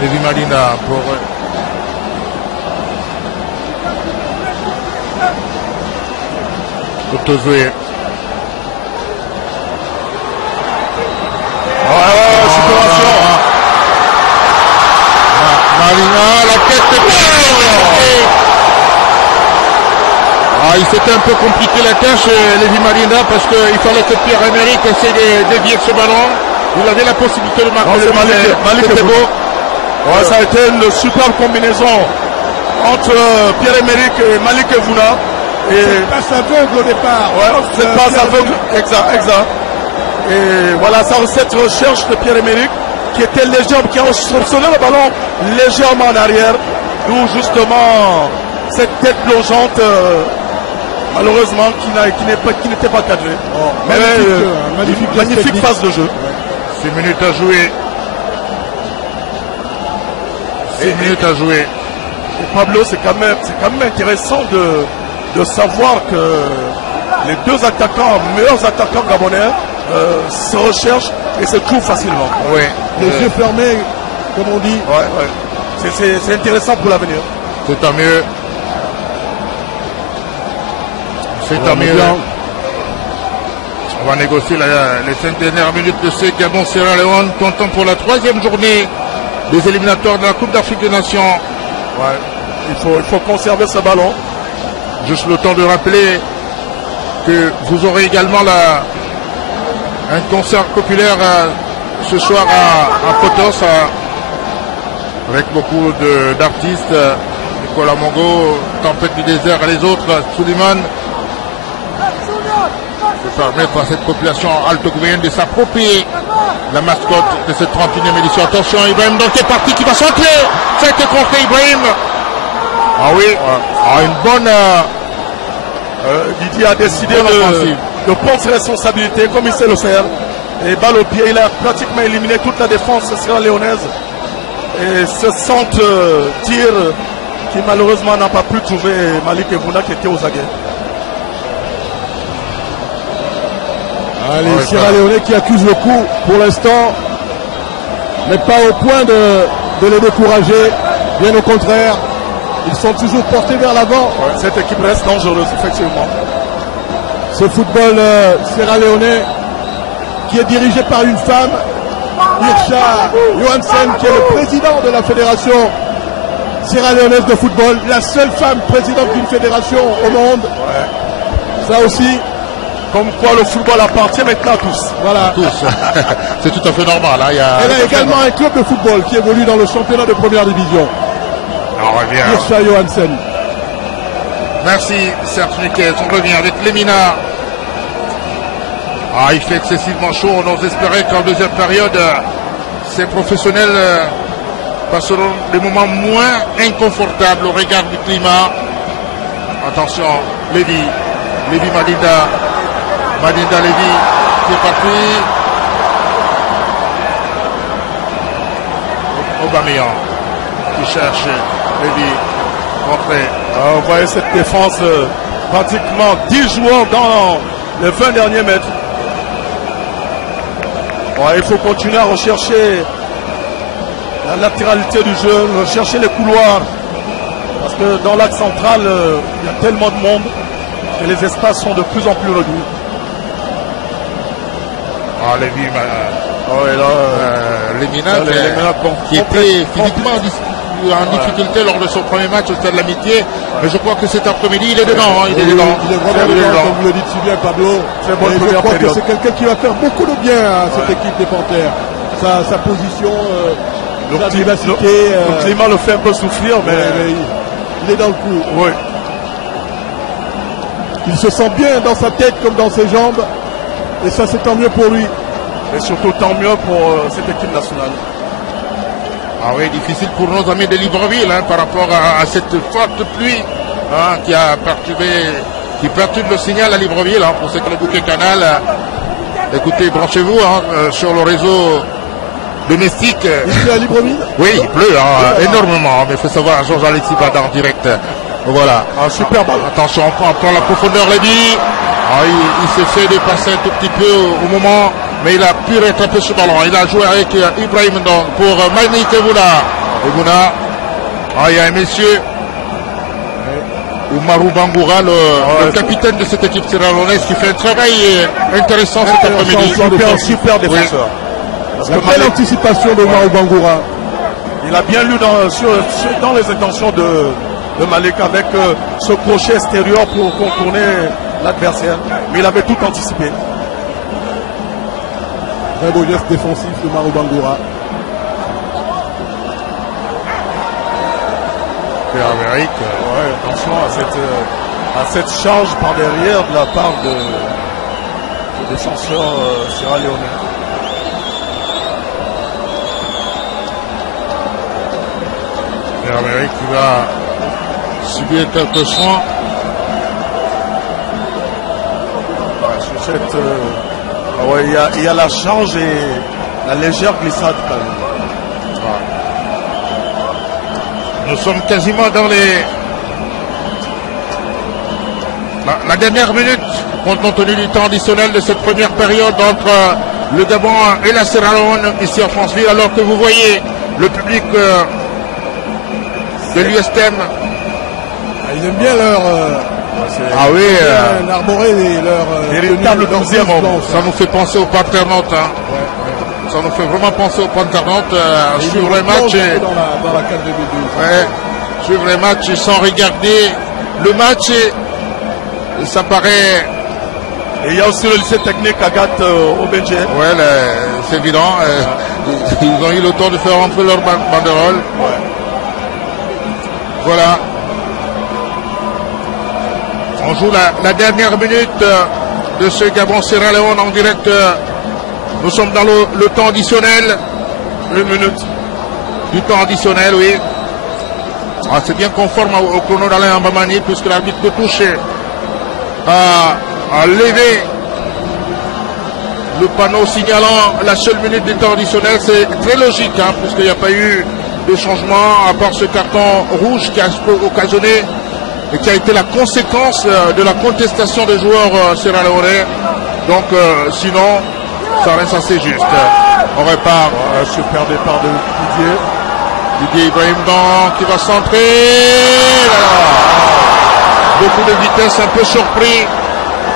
Lévi Marina pour Tozoé. Situation. Marina, la tête de il s'était un peu compliqué la tâche, Lévi Marina, parce qu'il fallait que Pierre-Emerick essaie de dévier ce ballon. Il avait la possibilité de marquer le Malik. C'était beau. Ouais, ça a été une superbe combinaison entre Pierre-Emerick et Malik Evouna. C'est passe aveugle au départ. Ouais, c'est passe aveugle. Exact. Et voilà, cette recherche de Pierre-Emerick qui était légère, qui a soupçonné le ballon légèrement en arrière. D'où justement cette tête plongeante, malheureusement, qui n'était pas cadrée. Magnifique phase de jeu. 6 minutes à jouer. 6 minutes à jouer. Et Pablo, c'est quand même intéressant de savoir que les deux meilleurs attaquants gabonais se recherchent et se trouvent facilement. Oui. Les yeux fermés, comme on dit. Ouais. C'est intéressant pour l'avenir. C'est tant mieux. C'est tant mieux. On va négocier les 5 dernières minutes de ce Gabon Sierra Leone, comptant pour la 3e journée des éliminatoires de la Coupe d'Afrique des Nations. Ouais. Il faut conserver ce ballon. Juste le temps de rappeler que vous aurez également un concert populaire ce soir à Potos avec beaucoup d'artistes. Nicolas Mongo, Tempête du désert et les autres, Suleiman. Permettre à cette population alto-gouvernienne de s'approprier la mascotte de cette 31e édition. Attention, Ibrahim donc est parti qui va centrer. C'est contre Ibrahim. Ah oui, une bonne... Didier a décidé de prendre ses responsabilités comme il sait le faire. Et balle au pied, il a pratiquement éliminé toute la défense sierra-léonaise. Et ce centre tir qui malheureusement n'a pas pu trouver Malik Evouna qui était aux aguets. Les Sierra Leonais qui accusent le coup pour l'instant, mais pas au point de les décourager. Bien au contraire, ils sont toujours portés vers l'avant. Ouais, cette équipe reste dangereuse, effectivement. Ce football sierra-léonais qui est dirigé par une femme, Irsha Johansen, qui est le président de la fédération sierra-léonaise de football, la seule femme présidente d'une fédération au monde. Ouais. Ça aussi. Comme quoi le football appartient maintenant à tous. Voilà. Tous. C'est tout à fait normal. Hein. Elle a également un club de football qui évolue dans le championnat de première division. On revient. Hirscha Johansen. Merci Serge Niquez. On revient avec Lemina. Ah, il fait excessivement chaud. On ose espérer qu'en deuxième période, ces professionnels passeront des moments moins inconfortables au regard du climat. Attention, Lévy Madinda. Madinda Lévy qui est parti. Aubameyang qui cherche Lévy. On voyait cette défense, pratiquement 10 joueurs dans les 20 derniers mètres. Il faut continuer à rechercher la latéralité du jeu, rechercher les couloirs. Parce que dans l'axe central, il y a tellement de monde et les espaces sont de plus en plus réduits. Ah, Lévy, Lemina qui était physiquement en difficulté lors de son premier match au Stade de l'Amitié, mais je crois que cet après-midi il est dedans. Il est dedans. Il est vraiment dedans, comme vous le dites si bien, Pablo. Je crois que c'est quelqu'un qui va faire beaucoup de bien à cette équipe des Panthères. Sa position, sa vivacité. Le climat le fait un peu souffrir, mais il est dans le coup. Oui. Il se sent bien dans sa tête comme dans ses jambes, et ça c'est tant mieux pour lui. Et surtout tant mieux pour cette équipe nationale. Ah oui, difficile pour nos amis de Libreville par rapport à cette forte pluie qui a perturbe le signal à Libreville. Pour ceux qui le bouquet canal, écoutez, branchez-vous sur le réseau domestique. Il pleut à Libreville? Oui, il pleut énormément, mais il faut savoir, Georges-Alexis Badard en direct. Voilà. Super balle. Attention, on prend la profondeur, Lévy. Il s'est fait dépasser un tout petit peu au moment, mais il a pu rattraper ce ballon. Il a joué avec Ibrahim Ndong pour Mani Kebouna. Il y a un monsieur, Oumarou Bangoura, le capitaine de cette équipe sierra-léonaise, qui fait un travail intéressant cet après-midi. Super défenseur. La belle anticipation de Oumarou Bangoura. Il a bien lu dans les intentions de Malik avec ce crochet extérieur pour contourner l'adversaire, mais il avait tout anticipé. Très beau geste défensif de Oumarou Bangoura. Attention à cette charge par derrière de la part de défenseur sierra-léonais. Pierre-Amérique qui va subir quelques soins. Il y a la charge et la légère glissade quand même. Nous sommes quasiment dans la dernière minute, compte tenu du temps additionnel de cette première période entre le Gabon et la Sierra Leone ici à Franceville, alors que vous voyez le public de l'USTM. Ils aiment bien leur arborer leur véritable deuxième homme. Ça nous fait penser au Panternotte. Ça nous fait vraiment penser au Panternotte. Suivre les matchs dans la CAN 2012. Suivre les matchs sans regarder le match. Et ça paraît. Et il y a aussi le lycée technique Agathe au Benji. Ouais, c'est évident. Ils ont eu le temps de faire rentrer leur banderole. Voilà. On joue la dernière minute de ce Gabon Sierra Leone en direct. Nous sommes dans le temps additionnel. Une minute du temps additionnel, oui. C'est bien conforme au chrono d'Alain Mbamani, puisque l'arbitre peut toucher à lever le panneau signalant la seule minute du temps additionnel. C'est très logique, puisqu'il n'y a pas eu de changement, à part ce carton rouge qui a occasionné et qui a été la conséquence de la contestation des joueurs sierra-léonais. Donc sinon, ça reste assez juste. On repart. Super départ de Didier Ibrahim Ndong qui va centrer. Beaucoup de vitesse, un peu surpris.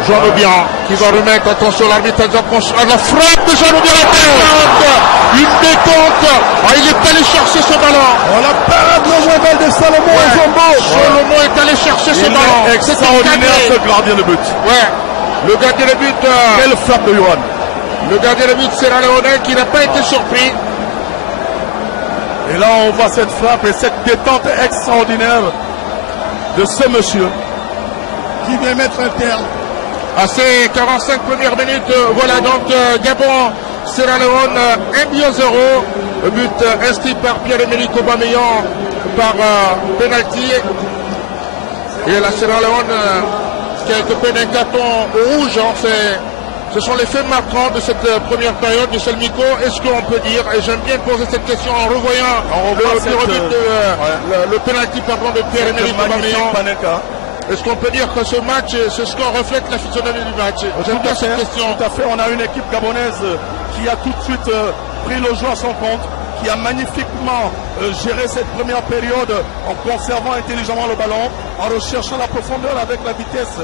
Jean Obiang qui va remettre, attention, l'arbitre à la frappe de Jean Obiang, la détente, une détente. Il est allé chercher ce ballon. La parade de Salomon et Jombo. Salomon est allé chercher ce ballon. Extraordinaire ce gardien de but. Le gardien de but. Quelle frappe de Johan. Le gardien de but sierra-léonais qui n'a pas été surpris. Et là, on voit cette frappe et cette détente extraordinaire de ce monsieur qui vient mettre un terme à ces 45 premières minutes. Voilà donc Gabon, Sierra Leone 1-0. But inscrit par Pierre-Emerick Aubameyang par penalty. Et la Sierra Leone qui a été peine un carton rouge. Ce sont les faits marquants de cette première période de Selmiko. Est-ce qu'on peut dire, et j'aime bien poser cette question en revoyant le penalty de Pierre-Emerick Aubameyang. Est-ce qu'on peut dire que ce match, ce score reflète la physionomie du match? J'aime bien cette question. Tout à fait, on a une équipe gabonaise qui a tout de suite pris le jeu à son compte, qui a magnifiquement géré cette première période en conservant intelligemment le ballon, en recherchant la profondeur avec la vitesse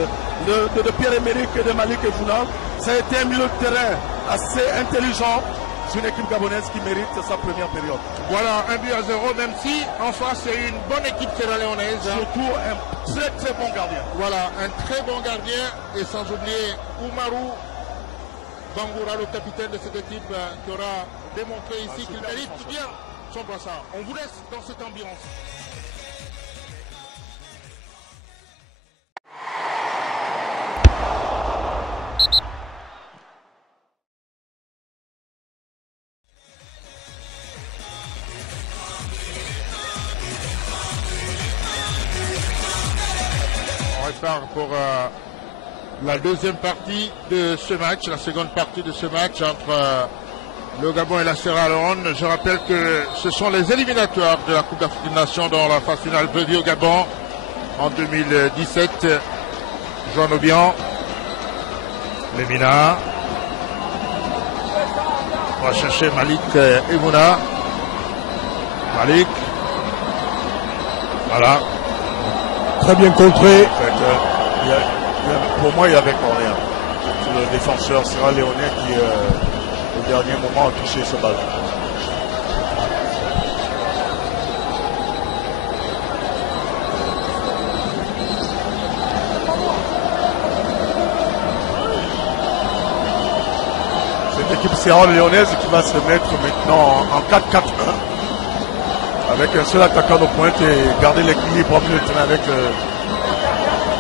de Pierre-Emerick et de Malik Evouna. Ça a été un milieu de terrain assez intelligent. C'est une équipe gabonaise qui mérite sa première période. Voilà, 1-0, même si en face c'est une bonne équipe sierra-léonaise. Surtout un très très bon gardien. Voilà, un très bon gardien. Et sans oublier Oumarou Bangoura, le capitaine de cette équipe, qui aura démontré ici qu'il mérite bien son brassard. On vous laisse dans cette ambiance. Pour la deuxième partie de ce match, la seconde partie de ce match entre le Gabon et la Sierra Leone. Je rappelle que ce sont les éliminatoires de la Coupe d'Afrique des Nations dans la phase finale prévue au Gabon en 2017. Jean Obian, Lemina, on va chercher Malik Evouna. Malik, voilà. Très bien contré. Pour moi, il y avait corner. C'est le défenseur sierra-léonais qui, au dernier moment, a touché ce ballon. Cette équipe sierra-léonaise qui va se mettre maintenant en 4-4-1. Avec un seul attaquant de pointe et garder l'équilibre au milieu de terrain avec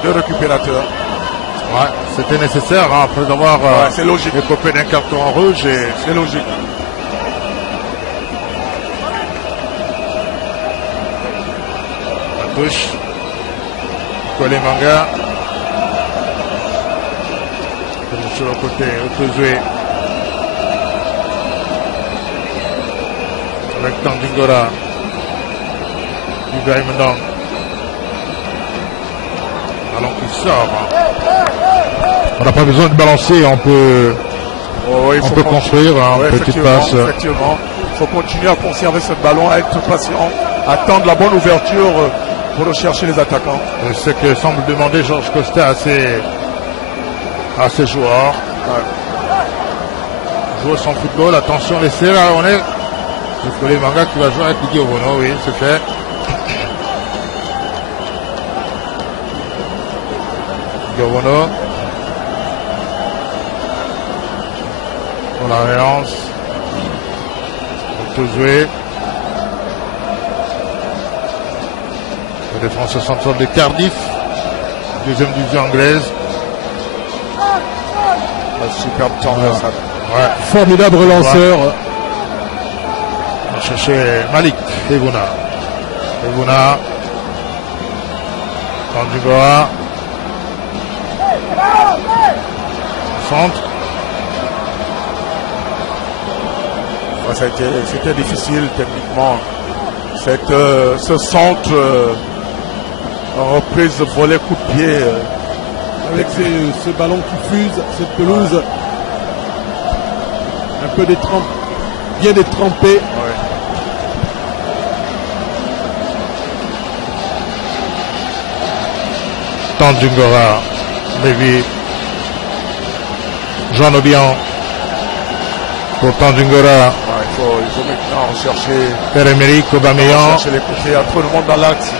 deux récupérateurs. Ouais, c'était nécessaire après avoir écopé d'un carton rouge. C'est logique. La touche. Colé Manga. Sur le côté, Otozoué. Avec Tandingora. Ibrahim Ndong. Ballon qui sort. On n'a pas besoin de balancer, on peut, construire une petite passe. Effectivement, il faut continuer à conserver ce ballon, à être patient, attendre la bonne ouverture pour rechercher les attaquants. C'est ce que semble demander Georges Costa à ses joueurs. Ouais. Jouer son football, attention les serres, on est. C'est les mangas qui va jouer avec Didier Obono, oui, c'est fait. Obono pour la relance. Otozoué. Le défenseur central de Cardiff, deuxième division anglaise. Superbe temps. Ouais. Formidable relanceur. Ouais. On va chercher Malik Evouna. Evouna. Tandingora. Centre. C'était difficile techniquement. Ce centre en reprise de volet coup de pied. Avec ce ballon qui fuse, cette pelouse un peu bien détrempée. Ouais. Tandingora, Lévy. Jean Obian pour Tandingora. Ouais, il faut maintenant rechercher Pierre-Emerick Aubameyang. Chercher les côtés, il y a trop de monde dans l'axe.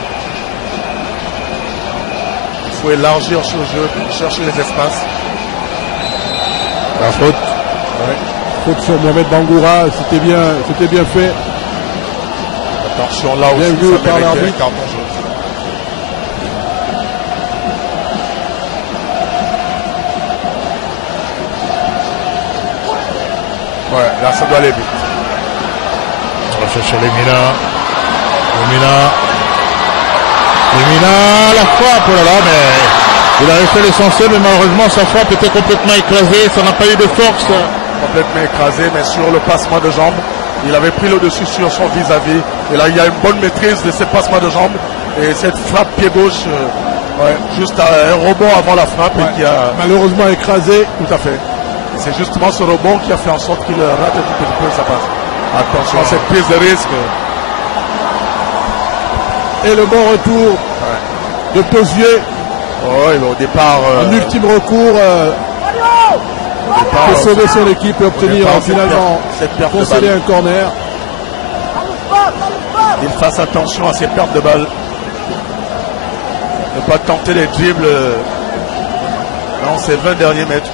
Il faut élargir ce jeu, chercher les espaces. La faute. Ouais. Faute sur Mohamed Bangoura, c'était bien fait. Attention là Bien aussi, vu ça par méritait l'arbitre. un carton jaune. Ouais, là ça doit aller vite. On va chercher Lemina. La frappe, oh là là, mais il avait fait l'essentiel, mais malheureusement sa frappe était complètement écrasée, ça n'a pas eu de force. Complètement écrasé, mais sur le passement de jambes, il avait pris le dessus sur son vis-à-vis. Et là, il y a une bonne maîtrise de ces passements de jambes. Et cette frappe pied gauche, juste un rebond avant la frappe. Ouais, et qui a malheureusement écrasé. Tout à fait. C'est justement ce rebond qui a fait en sorte qu'il rate un petit peu sa passe. Attention à cette prise de risque. Et le bon retour de Tosier. Oh, au départ, Un ultime recours pour sauver son équipe et obtenir finalement cette perte de concéder balle. un corner. Il fasse attention à ses pertes de balles. Ne pas tenter les dribbles dans ces 20 derniers mètres.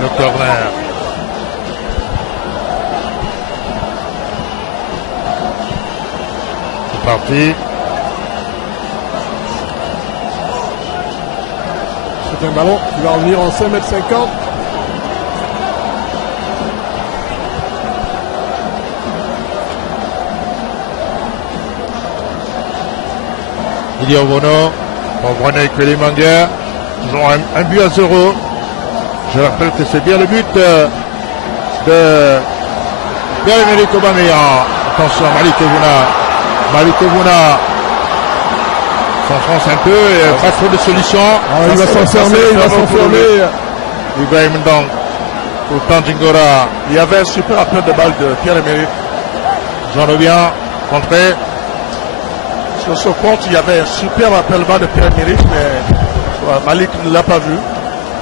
Le corner. C'est parti. C'est un ballon qui va revenir en 5,50 m. Il y a Bono. On prenait avec les Manguer. Ils ont un but à 0. Je rappelle que c'est bien le but de Pierre-Emerick Aubameyang. Attention, Malik Evuna s'enfonce un peu et pas trop de solutions. Il va s'enfermer. Ibrahim Ndong pour Tandjingora. Il y avait un super appel de balle de Pierre-Emerick. J'en reviens, contré. Sur ce compte, il y avait un super appel de balle de Pierre-Emerick, mais Malik ne l'a pas vu.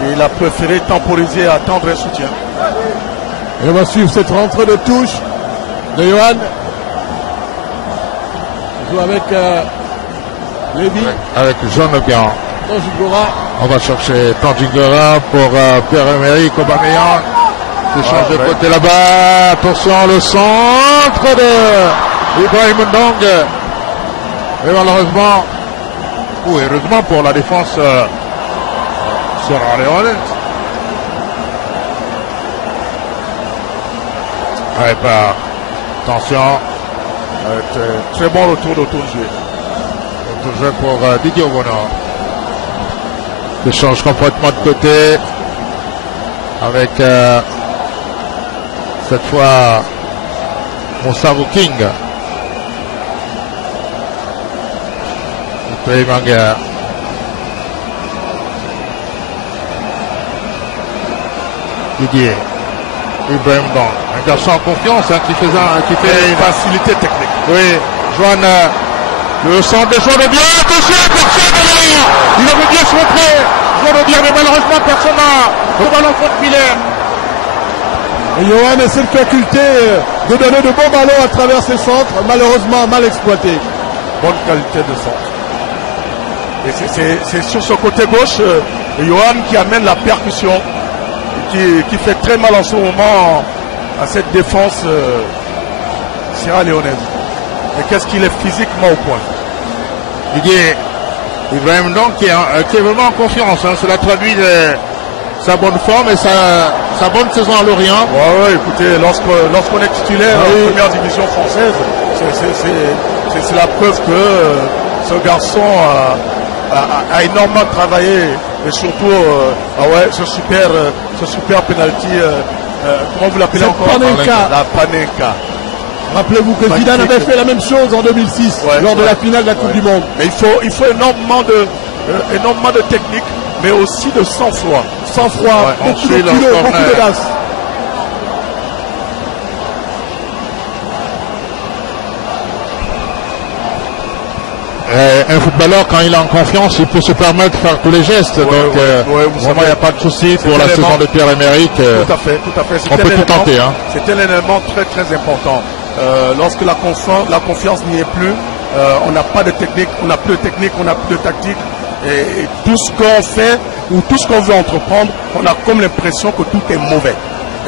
Et il a préféré temporiser et attendre un soutien. Et on va suivre cette rentrée de touche de Johan. Il joue avec Lévy. Avec Jean Lebian. Tandjingora. On va chercher Tandjingora pour Pierre-Emerick Aubameyang. Qui change de côté là-bas. Attention, le centre de Ibrahim Ndong. Et malheureusement, ou heureusement pour la défense Sierra Leone. Ouais, pas. Attention. Très bon retour d'auto-jeu. Autour-jeu pour Didier Obono. Qui change complètement de côté. Avec cette fois Moussa King. Ibrahim Manga. Didier. Ibrahim Ndong. Un garçon en confiance qui fait une facilité technique. Oui, Joanne, le centre de Joanne bien. Attention, personne derrière. Il avait bien se montrer. Joanne bien, mais malheureusement personne n'a le ballon contre filet. Et Johan a cette faculté de donner de bons ballons à travers ses centres, malheureusement mal exploités. Bonne qualité de centre. Et c'est sur ce côté gauche, Johan qui amène la percussion, qui fait très mal en ce moment à cette défense sierra-léonaise. Et qu'est-ce qu'il est physiquement au point. Didier Ibrahim Ndong qui est vraiment en confiance. Cela traduit sa bonne forme et sa bonne saison à Lorient. Ouais, écoutez, lorsqu'on est titulaire en première division française, c'est la preuve que ce garçon a énormément travaillé et surtout ce super penalty, comment vous l'appelez encore? La Panenka. Rappelez-vous que Zidane avait fait la même chose en 2006 lors de la finale de la Coupe du Monde. Mais il faut énormément de technique, mais aussi de sang-froid. Sang-froid, beaucoup de culot, beaucoup d'audace. Un footballeur, quand il est en confiance, il peut se permettre de faire tous les gestes. Donc, vraiment, il n'y a pas de souci pour la saison de Pierre-Emerick. Tout à fait. On peut tout tenter. C'était un élément très très important. Lorsque la confiance n'y est plus, on n'a pas de technique, on n'a plus de technique, on n'a plus de tactique. Et tout ce qu'on fait ou tout ce qu'on veut entreprendre, on a comme l'impression que tout est mauvais.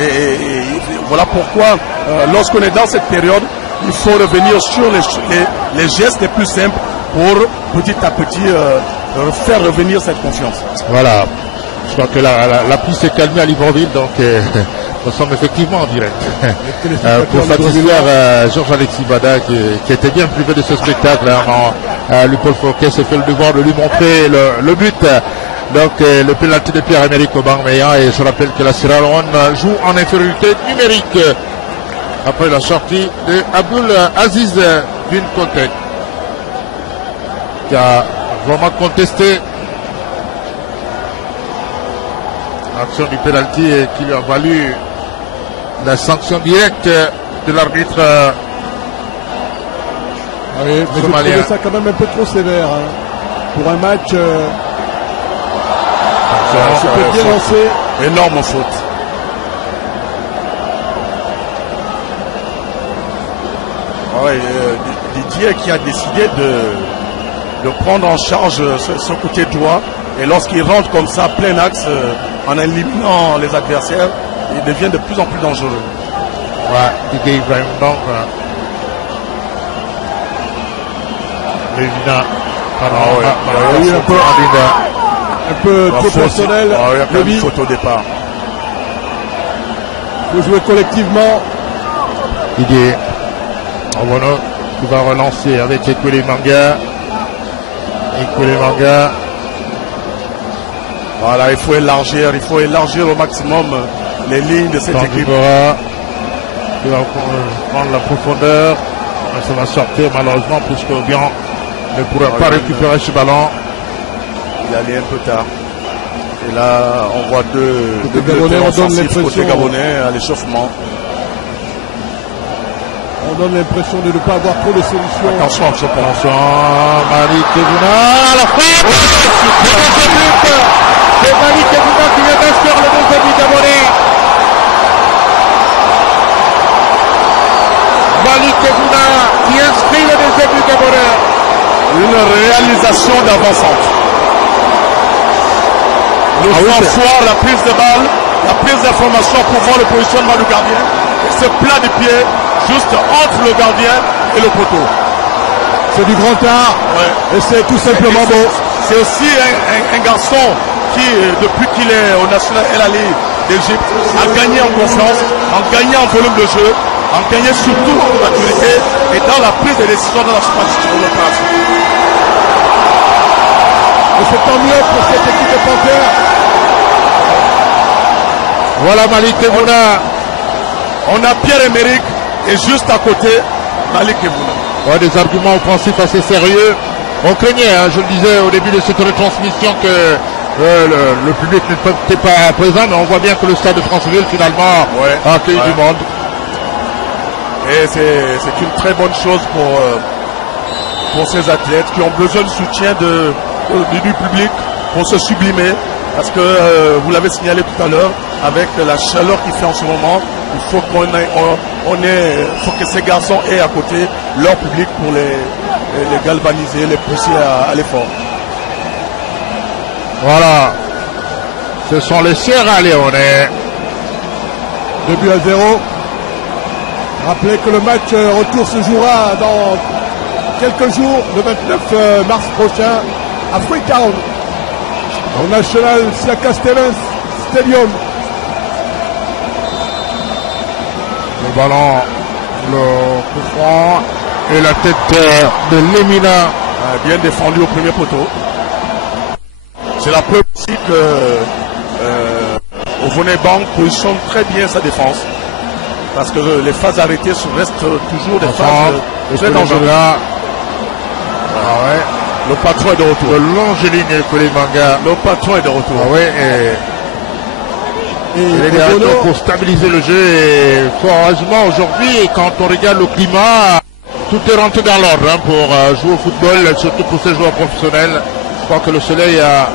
Et voilà pourquoi, lorsqu'on est dans cette période, il faut revenir sur les gestes les plus simples pour petit à petit faire revenir cette confiance. Voilà. Je crois que la pluie s'est calmée à Libreville, donc nous sommes effectivement en direct. Pour satisfaire Georges-Alexis Bada qui était bien privé de ce spectacle. Paul Fouquet s'est fait le devoir de lui montrer le but. Donc le pénalty de Pierre-Emerick Aubameyang, et je rappelle que la Sierra Leone joue en infériorité numérique après la sortie de Abdul Aziz Bin Kotek, qui a vraiment contesté l'action du pénalty et qui lui a valu la sanction directe de l'arbitre oui, mais somalien. Je trouvais ça quand même un peu trop sévère pour un match. C'était bien lancé. Énorme faute. Ouais, Didier qui a décidé de prendre en charge ce côté droit, et lorsqu'il rentre comme ça plein axe en éliminant les adversaires, il devient de plus en plus dangereux. Ouais, Didier Ibrahim, donc l'évident. Un peu trop personnel. Il y a quand même une faute au départ. Il faut jouer collectivement. Didier Obono qui va relancer avec Ekwele Manga. Voilà, il faut élargir au maximum les lignes de cette équipe. Qui va prendre la profondeur. Ça va sortir malheureusement puisque Obiang ne pourra pas récupérer ce ballon. Il allait un peu tard. Et là, on voit deux Gabonais, on donne l'impression côté Gabonais à l'échauffement. On donne l'impression de ne pas avoir trop de solutions. Attention, Malik Kebouna, la frappe. C'est Malik Kebouna qui vient d'inscrire le deuxième but gabonais. Malik Kebouna qui inscrit le deuxième but gabonais. Une réalisation d'avant-centre. Le fort, la prise de balle, la prise d'information pour voir le positionnement du gardien. Et ce plat de pied juste entre le gardien et le poteau. C'est du grand art. Ouais. Et c'est tout simplement beau. C'est aussi un garçon qui, depuis qu'il est au National El Ali d'Égypte, a gagné en confiance, a gagné en volume de jeu, a gagné surtout en maturité et dans la prise de décision dans la superficie de l'opération. Et c'est tant mieux pour cette équipe de Panthères. Voilà Malik Kebouna. On a Pierre-Emerick et juste à côté, Malik Kebouna. Ouais, des arguments offensifs assez sérieux. On craignait, je le disais au début de cette retransmission, que le public n'était pas présent, mais on voit bien que le stade de Franceville finalement a accueilli du monde. Et c'est une très bonne chose pour ces athlètes qui ont besoin de soutien du public pour se sublimer. Parce que vous l'avez signalé tout à l'heure, avec la chaleur qu'il fait en ce moment, il faut faut que ces garçons aient à côté leur public pour les galvaniser, les pousser à l'effort. Voilà. Ce sont les Sierra Leone. 2-0. Rappelez que le match retour se jouera dans quelques jours, le 29 mars prochain, à Freetown, au National Siaka Stevens Stadium. Le ballon, le coup franc et la tête de Lemina. Bien défendu au premier poteau. C'est la preuve aussi que Ovonebank positionne très bien sa défense. Parce que les phases arrêtées restent toujours des phases très dangereuses. Le patron est de retour. Le Longeline et Kolemanga. Le patron est de retour. Et les directeurs pour stabiliser le jeu. Et fort heureusement aujourd'hui, quand on regarde le climat, tout est rentré dans l'ordre pour jouer au football, surtout pour ces joueurs professionnels. Je crois que le soleil a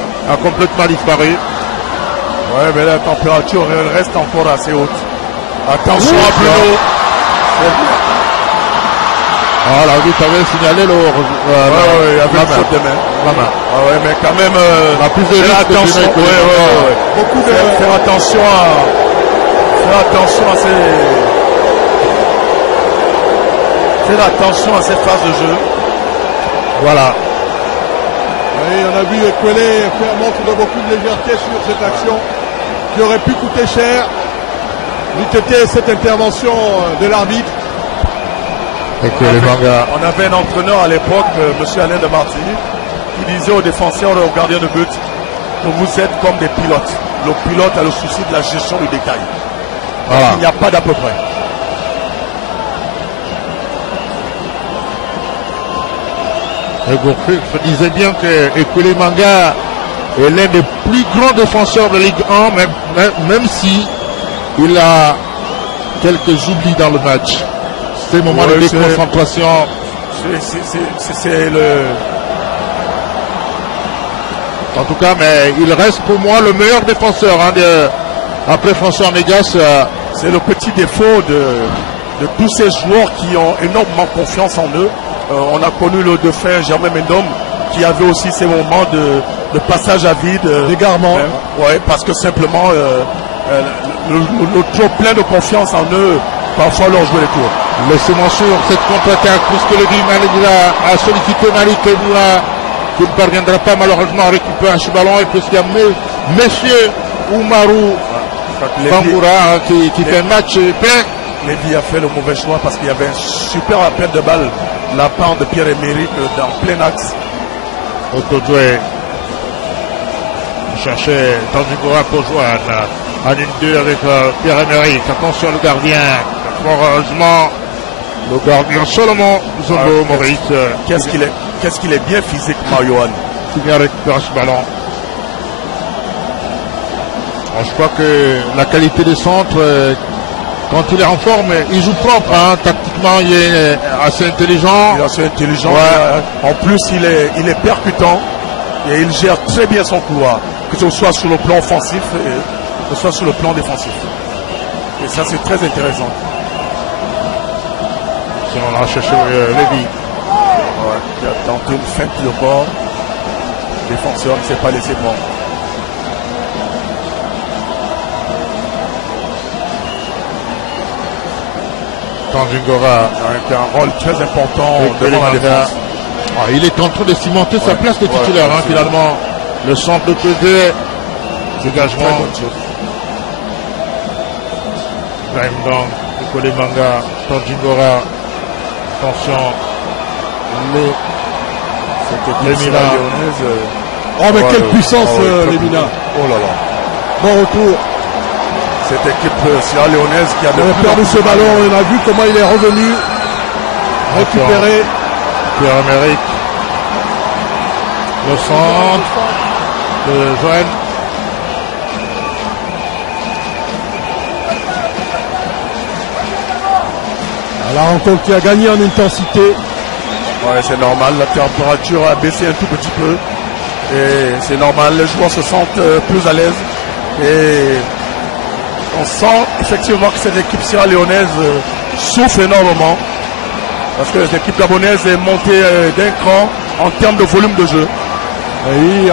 complètement disparu. Ouais, mais la température reste encore assez haute. Attention à Bruno. Ah, l'arbitre avait signalé il y avait une faute de main. La main. Ah ouais, mais quand même, la plus de risque attention. Beaucoup de faire attention Faire attention à cette phase de jeu. Voilà. Oui, on a vu Ekwele faire montre de beaucoup de légèreté sur cette action qui aurait pu coûter cher. N'eût été cette intervention de l'arbitre. Ekwele Manga. On avait un entraîneur à l'époque, M. Alain de Martini, qui disait aux défenseurs et aux gardiens de but que vous êtes comme des pilotes. Le pilote a le souci de la gestion du détail. Voilà. Il n'y a pas d'à peu près. Je disais bien que Ekwele Manga est l'un des plus grands défenseurs de Ligue 1, même si il a quelques oublis dans le match. Ces moments de déconcentration. C'est le... En tout cas, mais il reste pour moi le meilleur défenseur après François Mégas. C'est le petit défaut de tous ces joueurs qui ont énormément confiance en eux. On a connu le défunt Germain Mendom qui avait aussi ces moments de passage à vide. D'égarement. Ouais, parce que simplement le trop plein de confiance en eux, parfois leur jouer les tours. Laissez-moi sur cette contre-attaque, puisque le Guimard a sollicité Malik Keboula, qui ne parviendra pas malheureusement à récupérer ce ballon, et puisqu'il y a Monsieur Oumarou Bangoura qui fait un match plein. Lévy a fait le mauvais choix parce qu'il y avait un super appel de balle de la part de Pierre-Emerick dans plein axe. Otodoué cherchait Tandigora pour joindre en 1-2 avec Pierre-Emerick. Attention le gardien. Heureusement, le gardien Solomon Zombo Maurice. Qu'est-ce qu'il est bien physiquement, Johan. Qui vient récupérer ce ballon. Je crois que la qualité des centres, quand il est en forme, il joue propre. Tactiquement, il est assez intelligent. Il est assez intelligent. Ouais. En plus, il est percutant et il gère très bien son couloir, que ce soit sur le plan offensif et que ce soit sur le plan défensif. Et ça, c'est très intéressant. Si on a cherché Lévy. Ouais, il a tenté une feinte de bord. Le défenseur ne s'est pas laissé prendre. Tandigora avec un rôle très important devant la défense. Il est en train de cimenter sa place de titulaire, finalement. Le centre de Pesé, dégagement. Gaimdang, Ekwele Manga, Tandigora. Attention. Les Mina. Oh, mais quelle puissance, les Mina. Oh là là. Bon retour. Cette équipe sierra-léonaise qui a perdu ce ballon, on a vu comment il est revenu récupérer. Pierre-Emerick, le centre de Joël. La rencontre qui a gagné en intensité. Ouais, c'est normal, la température a baissé un tout petit peu et c'est normal, les joueurs se sentent plus à l'aise et on sent effectivement que cette équipe sierra-léonaise souffre énormément parce que l'équipe gabonaise est montée d'un cran en termes de volume de jeu. Et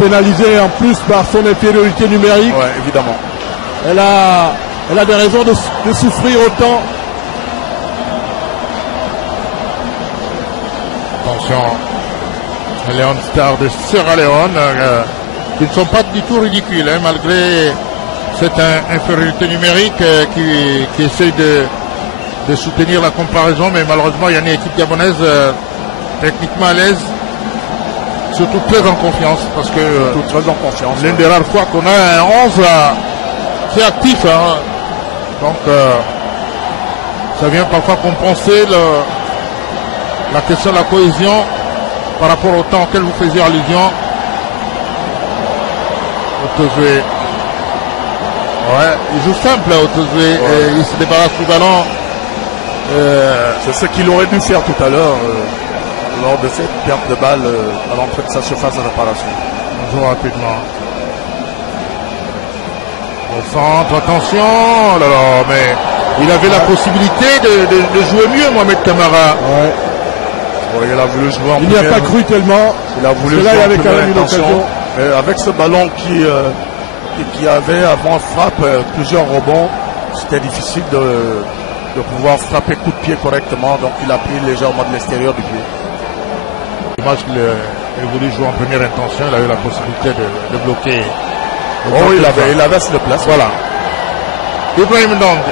pénalisée en plus par son infériorité numérique. Ouais, évidemment. Elle a des raisons de souffrir autant. Attention, Léon Star de Sierra Leone, qui ne sont pas du tout ridicules, malgré cette infériorité numérique qui essaye de soutenir la comparaison, mais malheureusement il y a une équipe gabonaise techniquement à l'aise, surtout très en confiance, parce que très en confiance. L'une des rares fois qu'on a un 11 très actif, donc ça vient parfois compenser la question de la cohésion par rapport au temps auquel vous faisiez allusion. Otozoué. Ouais, il joue simple Otozoué, et il se débarrasse du ballon. C'est ce qu'il aurait dû faire tout à l'heure lors de cette perte de balle à l'entrée de sa surface de réparation. On joue rapidement. Au centre, attention, là, mais il avait la possibilité de jouer mieux, Mohamed Camara. Ouais. Ouais, il a voulu jouer en il n'y a pas cru tellement. Il a voulu jouer là, il avait quand même une occasion. Avec ce ballon qui avait avant frappe plusieurs rebonds, c'était difficile de pouvoir frapper coup de pied correctement, donc il a pris légèrement de l'extérieur du pied. Le match qu'il a voulu jouer en première intention, il a eu la possibilité de bloquer. Oh, il avait assez de place. Voilà. Ibrahim Ndong,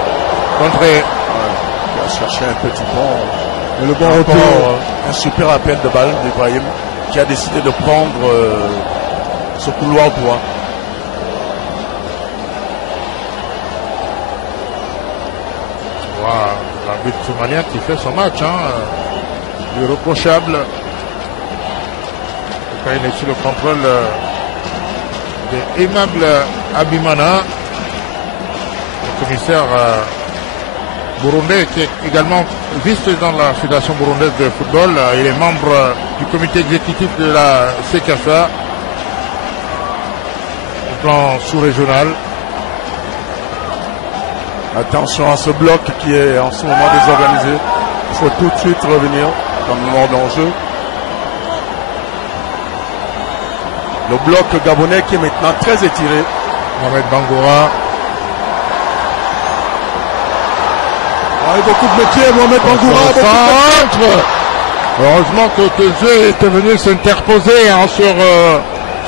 contré. Il a cherché un petit pont. Et le bon retour. Un super appel de balle d'Ibrahim qui a décidé de prendre ce couloir droit. Voilà, l'arbitre somalien qui fait son match, irréprochable. Quand il est sous le contrôle de Aimable Abimana, le commissaire burundais qui est également vice-président de la Fédération burundaise de football. Il est membre du comité exécutif de la CECAFA, au plan sous-régional. Attention à ce bloc qui est en ce moment désorganisé. Il faut tout de suite revenir dans le moment d'enjeu. Le bloc gabonais qui est maintenant très étiré. Mohamed Bangoura. Beaucoup de métiers, Mohamed Bangoura. Centre. Heureusement que Tezé était venu s'interposer sur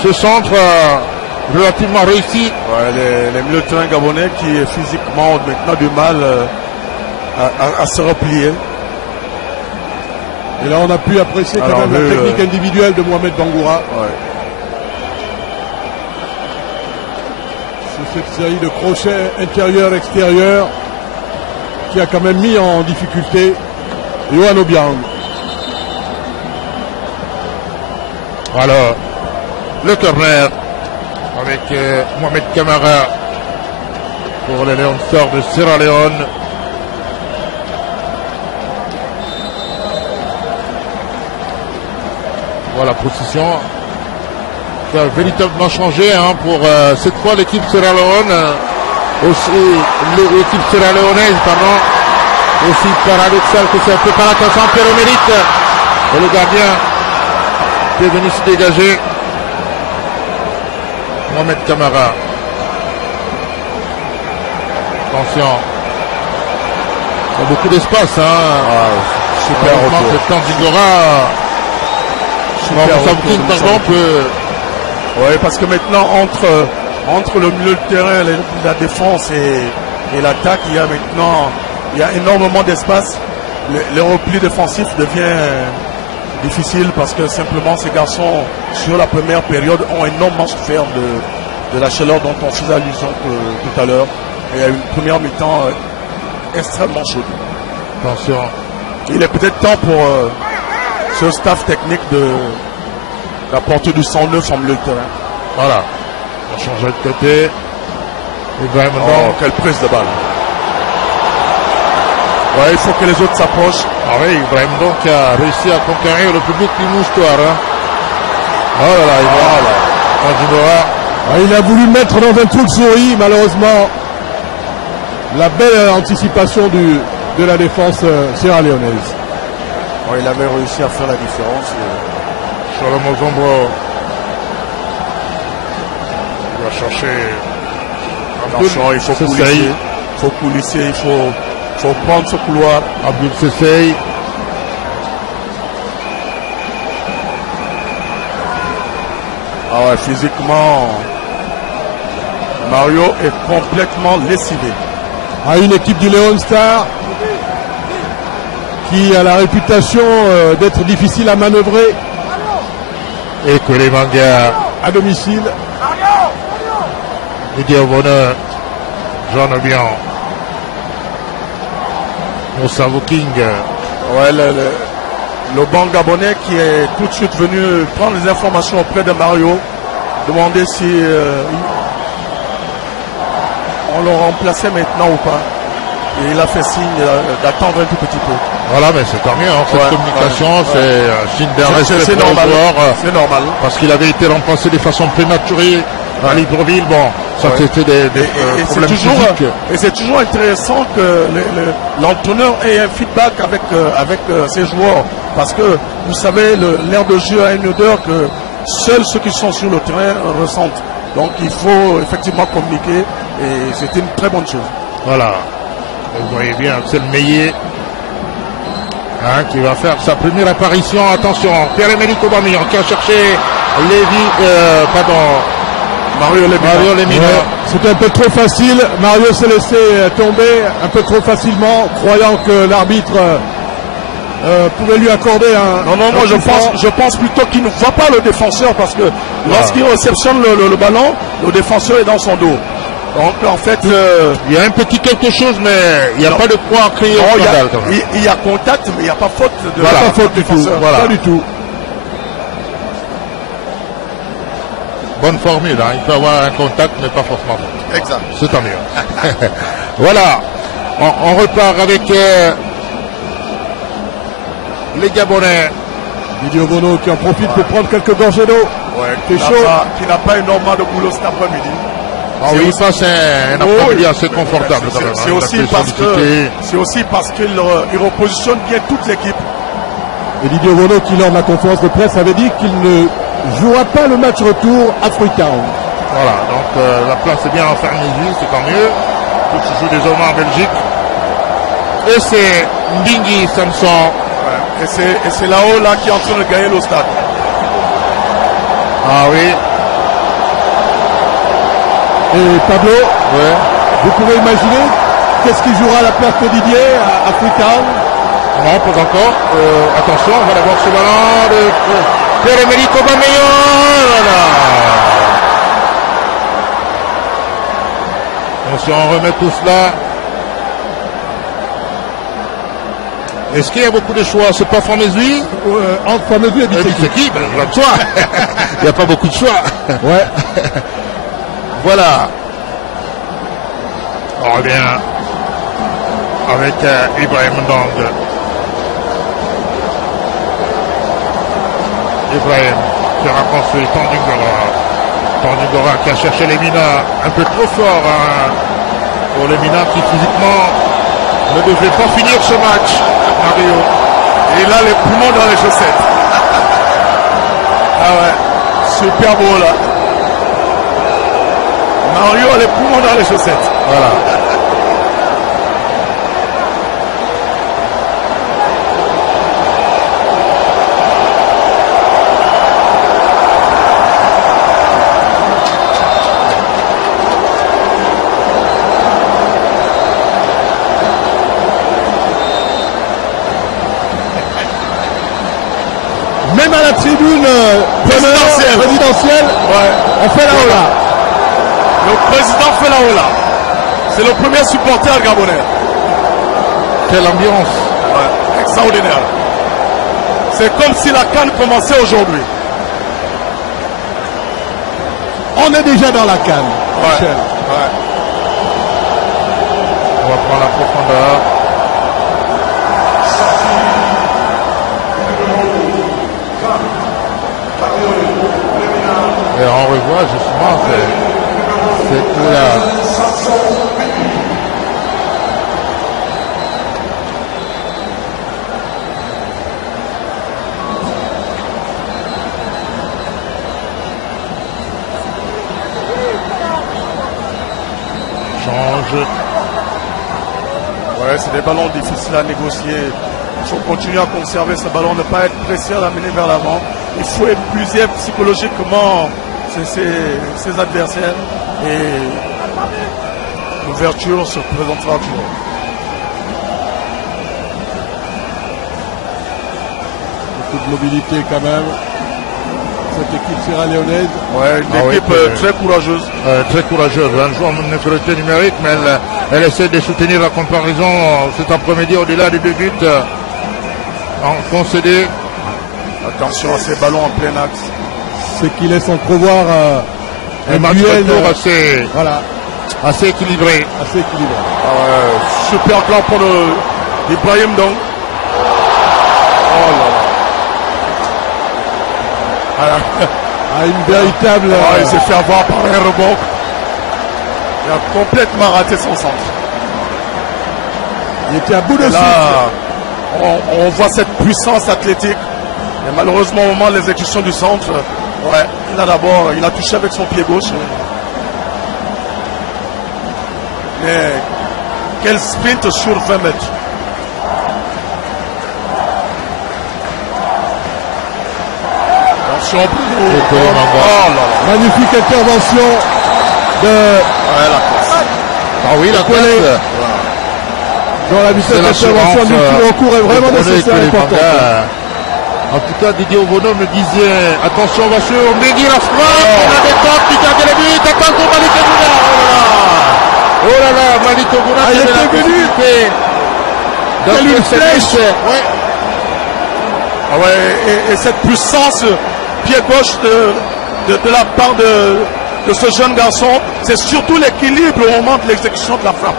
ce centre relativement réussi. Ouais, les milieux de terrain gabonais qui physiquement ont maintenant du mal à se replier. Et là on a pu apprécier quand même la technique individuelle de Mohamed Bangoura. Ouais. C'est cette série de crochets intérieur-extérieur qui a quand même mis en difficulté Yohan Obiang. Alors, le corner avec Mohamed Camara pour les Lions Stars de Sierra Leone. Voilà, position qui a véritablement changé pour cette fois l'équipe Sierra Leone. L'équipe sierra-léonaise, pardon, aussi paradoxal que c'est un peu par attention, Pierre mérite. Et le gardien qui est venu se dégager, Mohamed Camara. Attention. Il y a beaucoup d'espace. Super retour. Le temps d'Igora. Pardon, peut... Oui, parce que maintenant, entre le milieu de terrain, la défense et l'attaque, il y a énormément d'espace. Le repli défensif devient difficile parce que simplement ces garçons, sur la première période, ont énormément souffert de la chaleur dont on faisait allusion tout à l'heure. Et il y a une première mi-temps extrêmement chaude. Attention. Il est peut-être temps pour ce staff technique d'apporter du 109 en milieu de terrain. Voilà. On va changer de côté. Ibrahim Ndong. Quelle prise de balle. Ouais, il faut que les autres s'approchent. Ah oui, Ibrahim Ndong qui a réussi à conquérir le public du moustoir. Oh là là, il a voulu mettre dans un trou de souris, malheureusement. La belle anticipation de la défense sierra-léonaise. Ouais, il avait réussi à faire la différence. Shalomo Zombro. Il va chercher. Attention, il faut coulisser. Il faut coulisser, il faut prendre ce couloir. Abdul Sessay. Ah ouais, physiquement, Mario est complètement lessivé. À une équipe du Leon Star qui a la réputation d'être difficile à manœuvrer. Et que les mangas à domicile. Didier Bonheur, Jean Obiang, Moussa King. Ouais, le banc gabonais qui est tout de suite venu prendre les informations auprès de Mario, demander si on le remplaçait maintenant ou pas. Et il a fait signe d'attendre un tout petit peu. Voilà, mais c'est tant mieux, cette communication, c'est un signe d'un respect c'est normal. C'est normal. Parce qu'il avait été remplacé de façon prématurée à Libreville. Bon, ça c'était des problèmes physiques. Et c'est toujours intéressant que l'entraîneur ait un feedback avec ses joueurs. Parce que, vous savez, l'air de jeu a une odeur que seuls ceux qui sont sur le terrain ressentent. Donc il faut effectivement communiquer et c'était une très bonne chose. Voilà. Vous voyez bien, c'est le Meillet qui va faire sa première apparition. Attention, Pierre-Emerick Aubameyang qui a cherché Mario Lemina. Ouais, c'était un peu trop facile. Mario s'est laissé tomber un peu trop facilement, croyant que l'arbitre pouvait lui accorder un... Non, moi je pense plutôt qu'il ne voit pas le défenseur parce que lorsqu'il réceptionne le ballon, le défenseur est dans son dos. Donc en fait... il y a un petit quelque chose, mais il n'y a pas de quoi créer au scandale. Il y a contact, mais il n'y a pas faute de voilà, pas faute du tout. Voilà. Pas du tout. Bonne formule, hein. Il peut avoir un contact, mais pas forcément. Exact. C'est tant mieux. Voilà. On repart avec les Gabonais. Didier Bono qui en profite pour prendre quelques gorgées d'eau. Ouais, c'est chaud. Qui n'a pas énormément de boulot cet après-midi. Ah oui, ça c'est un après-midi assez confortable. C'est aussi parce qu'il repositionne bien toute l'équipe. Et Didier Bono qui lors de la conférence de presse avait dit qu'il ne jouera pas le match retour à Freetown. Voilà, donc la place est bien enfermée, c'est tant mieux. Il se joue désormais en Belgique. Et c'est Mbingi Samson. Ouais. Et c'est là-haut là, qui est en train de gagner le stade. Ah oui. Et Pablo, vous pouvez imaginer qu'est-ce qui jouera à la place de Didier à Freetown? Non, pas encore. Attention, on va d'abord ce ballon de Pierre-Emerick Aubameyang. Voilà. Attention, on remet tout cela. Est-ce qu'il y a beaucoup de choix? C'est pas Formesui? Entre Formesui et Bitseki. Ben, je vois de choix. Il n'y a pas beaucoup de choix. Ouais. Voilà. On revient avec Ibrahim Ndong. Ibrahim qui a reconstruit Tandingora qui a cherché Lemina un peu trop fort pour Lemina qui physiquement ne devait pas finir ce match. Mario. Et il a les poumons dans les chaussettes. Ah ouais, super beau là. Mario a les poumons dans les chaussettes. Voilà. Même à la tribune présidentielle, on fait la hola. Le président fait la hola. C'est le premier supporter gabonais. Quelle ambiance. Ouais, extraordinaire. C'est comme si la CAN commençait aujourd'hui. On est déjà dans la CAN. Ouais. On va prendre la profondeur. Et on revoit justement c'est là. Change. Ouais, c'est des ballons difficiles à négocier. Il faut continuer à conserver ce ballon, ne pas être pressé à l'amener vers l'avant. Il faut épuiser psychologiquement ses adversaires et l'ouverture se présentera toujours. Beaucoup de mobilité quand même. Cette équipe sierra-léonaise. Ouais, une équipe très courageuse. Très courageuse. Un joueur en infériorité numérique, mais elle essaie de soutenir la comparaison cet après-midi au-delà des 2 buts en concédé. Attention à ces ballons en plein axe. Ce qui laisse entrevoir un duel assez équilibré. Assez équilibré. Super plan pour Ibrahim Ndong. Oh là là. Une véritable. Il s'est fait avoir par un rebond. Il a complètement raté son centre. Il était à bout de là, on voit cette puissance athlétique. Et malheureusement, au moment de l'exécution du centre, il a touché avec son pied gauche. Mais Quel sprint sur 20 mètres. Attention. Oh là là. Magnifique intervention de... Ouais, la classe. Ah oui, la classe. Dans la vitesse d'intervention du coup recours est vraiment nécessaire et important. En tout cas, Didier Obono me disait attention, on va sur Megui la frappe, la détente, qui garde le but, attention Malik Ogouna. Oh là là, Malik Ogouna, il était venu dans une flèche. Ouais. Ah ouais, et cette puissance pied gauche de la part de ce jeune garçon, c'est surtout l'équilibre au moment de l'exécution de la frappe.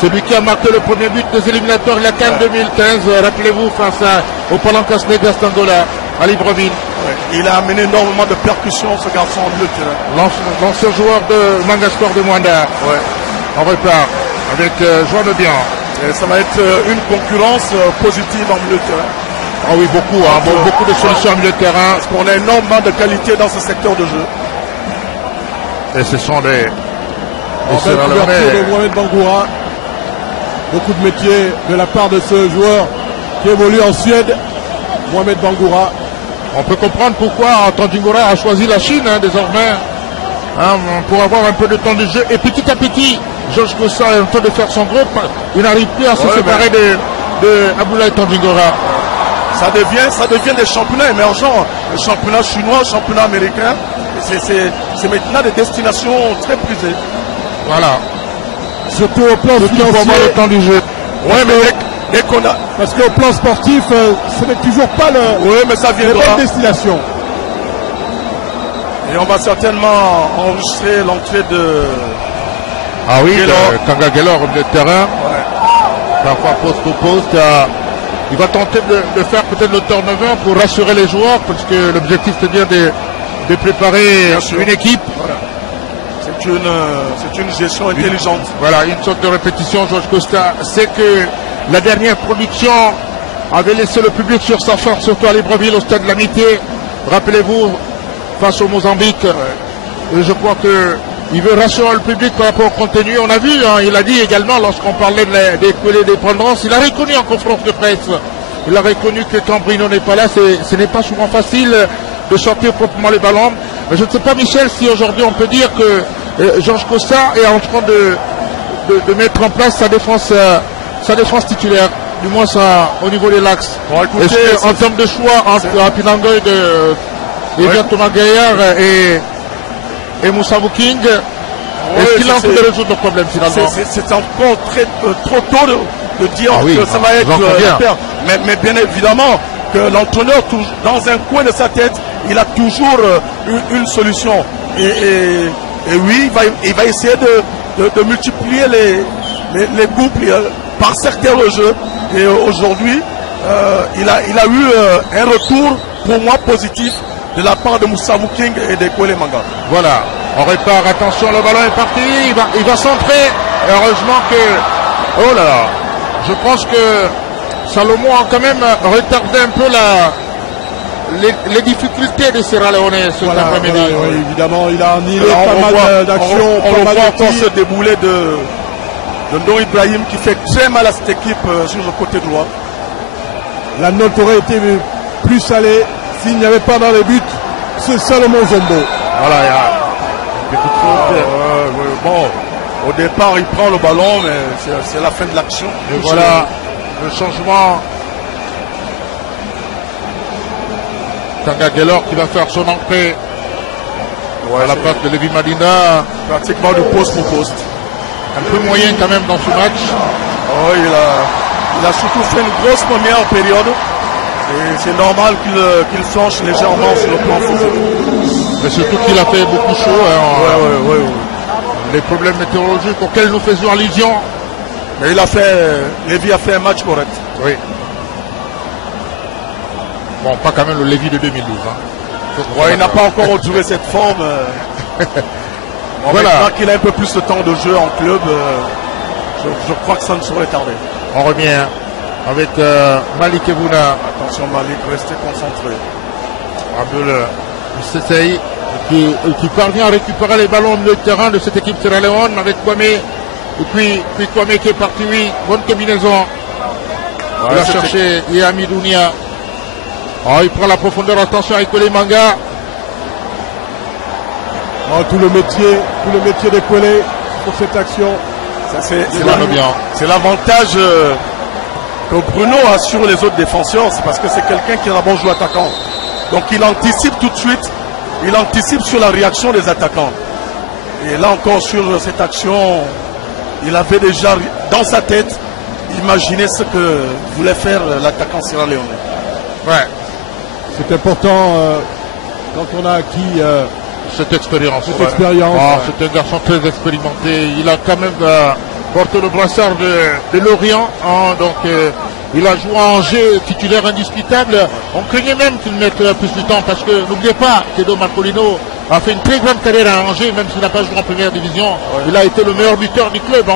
Celui qui a marqué le premier but des éliminatoires, la CAN 2015, rappelez-vous, face au Palancas Negras d'Angola, à Libreville. Ouais. Il a amené énormément de percussions, ce garçon, en milieu de terrain. L'ancien joueur de Mangasport de Mwanda. Ouais. On repart avec Joan de Bien. Et ça va être une concurrence positive en milieu de terrain. Ah oui, beaucoup, hein, beaucoup de solutions en milieu de terrain. Parce qu'on a énormément de qualité dans ce secteur de jeu. Et ce sont des belle couverture de Mohamed Bangoura. Beaucoup de métiers de la part de ce joueur qui évolue en Suède, Mohamed Bangoura. On peut comprendre pourquoi Tandingora a choisi la Chine désormais, pour avoir un peu de temps de jeu. Et petit à petit, Georges Kossa est en train de faire son groupe. Il n'arrive plus à se séparer de Abdoulaye Tandingora. Ça devient des championnats émergents, le championnat chinois, le championnat américain. C'est maintenant des destinations très prisées. Voilà. Surtout au plan financier. Pour avoir le temps du jeu. Ouais, mais dès qu'on a... Parce qu'au plan sportif, ce n'est toujours pas mais ça les bonnes destinations. Et on va certainement enregistrer l'entrée de... Ah oui, Kanga Gelor au milieu de terrain. Ouais. Parfois poste pour poste. Il va tenter de faire peut-être le turnover pour rassurer les joueurs, parce que l'objectif c'est bien de préparer une équipe. Voilà. C'est une gestion intelligente. Voilà, une sorte de répétition. Georges Costa sait que la dernière production avait laissé le public sur sa faim, surtout à Libreville, au stade de l'Amitié. Rappelez-vous, face au Mozambique. Ouais. Et je crois qu'il veut rassurer le public par rapport au contenu. On a vu, il a dit également, lorsqu'on parlait des dépendances, il a reconnu en conférence de presse. Il a reconnu que quand Bruno n'est pas là, ce n'est pas souvent facile de sortir proprement les ballons. Mais je ne sais pas, Michel, si aujourd'hui on peut dire que Georges Costa est en train de mettre en place sa défense titulaire, du moins au niveau des l'axe. Bon, écoutez, en termes de choix entre Apinangoy de Thomas Gaillard et Moussa King, est-ce qu'il a envie de résoudre le problème finalement? C'est encore trop tôt de dire que ça va être la paire. Mais bien évidemment que l'entraîneur, dans un coin de sa tête, il a toujours une solution. Et oui, il va essayer de multiplier les couples par secteur de jeu. Et aujourd'hui, il a eu un retour pour moi positif de la part de Moussa King et de Kwele Manga. Voilà, on répare, attention, le ballon est parti, il va centrer. Et heureusement que, oh là là, je pense que Salomon a quand même retardé un peu les difficultés de Sierra Leone cet après-midi. Voilà, oui, évidemment, il a annihilé pas mal d'actions. On voit encore ce déboulé de Ndo Ibrahim qui fait très mal à cette équipe sur le côté droit. La note aurait été plus salée s'il n'y avait pas dans les buts ce Salomon Zombo. Voilà, il y a une petite faute. Bon, au départ, il prend le ballon, mais c'est la fin de l'action. Et voilà le changement. Kanga Gelor qui va faire son entrée à la place de Lévi Madina. Pratiquement du poste pour poste. Un peu moyen quand même dans ce match. Oh, il a surtout fait une grosse première période. Et c'est normal qu'il flanche légèrement sur le plan physique. Mais surtout qu'il a fait beaucoup chaud. Ouais. Les problèmes météorologiques auxquels nous faisons allusion. Mais Lévi a fait un match correct. Oui. Bon, pas quand même le Lévi de 2012. Il n'a pas encore retrouvé cette forme. Voilà. Maintenant qu'il a un peu plus de temps de jeu en club, je crois que ça ne saurait tarder. On revient avec Malik Ebouna. Attention Malik, restez concentré. Abdul Sessei qui parvient à récupérer les ballons au milieu de terrain de cette équipe Sierra Leone avec Kwame Et puis Kwame qui est parti, oui. Bonne combinaison. Il a cherché Yami Dounia. Oh, il prend la profondeur, attention avec les mangas. Oh, tout le métier d'Ekwele pour cette action. C'est l'avantage que Bruno a sur les autres défenseurs, c'est parce que c'est quelqu'un qui est un bon joueur attaquant. Donc il anticipe tout de suite, il anticipe sur la réaction des attaquants. Et là encore sur cette action, il avait déjà dans sa tête imaginé ce que voulait faire l'attaquant Sierra Leone. Ouais. C'est important quand on a acquis cette expérience. C'est un garçon très expérimenté. Il a quand même porté le brassard de Lorient. Donc il a joué en jeu titulaire indiscutable. On craignait même qu'il mette plus de temps parce que n'oubliez pas qu'Edo Marcolino a fait une très grande carrière à Angers, même s'il n'a pas joué en première division. Ouais. Il a été le meilleur buteur du club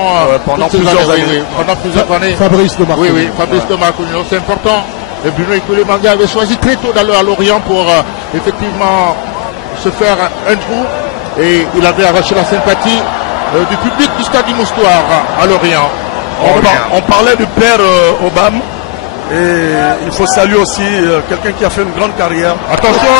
pendant plusieurs années. Fabrice de Marcolino. Oui, Fabrice de Marcolino, c'est important. Et Bruno Ekwele Manga avait choisi très tôt d'aller à Lorient pour effectivement se faire un trou. Et il avait arraché la sympathie du public du stade du Moustoir à Lorient. On parlait du père Obama. Et il faut saluer aussi quelqu'un qui a fait une grande carrière. Attention,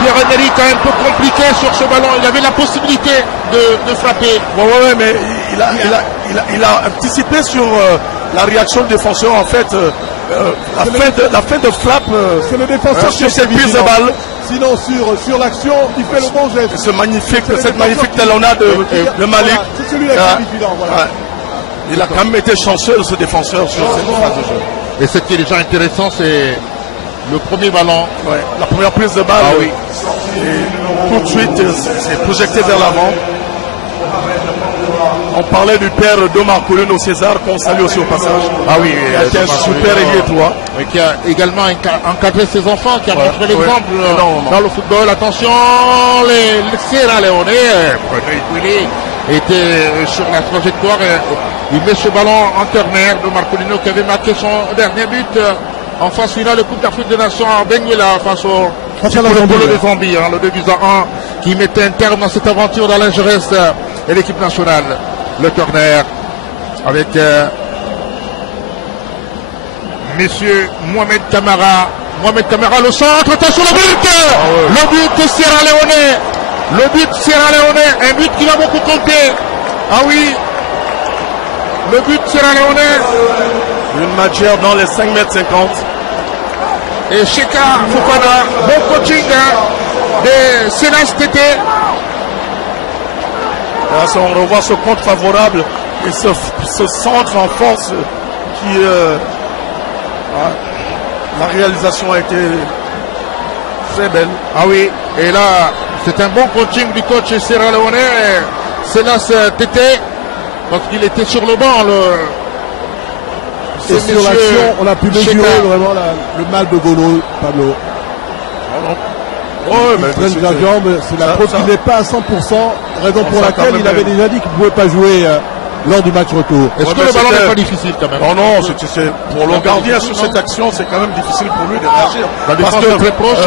Pierre-Emerick a un peu compliqué sur ce ballon. Il avait la possibilité de frapper. Ouais, mais il a anticipé sur la réaction du défenseur. En fait, la fin de frappe. C'est le défenseur sur cette prise de balle. Sinon, sur l'action, il fait le bon geste. Cette magnifique talonnade de Malik. C'est celui-là qui est vigilant. Voilà. Il a quand même été chanceux, ce défenseur, sur cette phase de jeu. Et ce qui est déjà intéressant, c'est le premier ballon. Ouais, la première prise de balle. Oui. Et tout de suite, c'est projeté vers l'avant. On parlait du père d'Omar Colino César, qu'on salue aussi au passage. Ah oui, qui a un super ailier droit. Et qui a également encadré ses enfants, qui a montré l'exemple dans le football. Attention, les Sierra Leone, était sur la trajectoire. Il met ce ballon en terre-mer de Marcolino qui avait marqué son dernier but en phase finale de Coupe d'Afrique des Nations à Benguela face au Polo de Zambie, le 2-1 qui mettait un terme à cette aventure d'Alain Gerès et l'équipe nationale. Le corner avec Monsieur Mohamed Kamara. Mohamed Kamara, le centre, attention le but. Le but Sierra Leone. Le but Sierra Leone, un but qui va beaucoup compter. Ah oui, le but Sierra Leone. Une matière dans les 5,50 m. Et Cheka Fofana, bon coaching de Sénas Tété. On revoit ce compte favorable et ce centre en force qui... la réalisation a été très belle. Ah oui, et là... C'est un bon coaching du coach Sierra Leone, Sénas Tété, parce qu'il était sur le banc. Et sur l'action, on a pu mesurer vraiment le mal de Golo, Pablo. Il traîne la jambe, c'est la faute qu'il n'est pas à 100%, raison pour laquelle il avait déjà dit qu'il ne pouvait pas jouer lors du match retour. Est-ce que le ballon n'est pas difficile quand même? Non, pour le gardien sur cette action, c'est quand même difficile pour lui de réagir. La défense est très proche.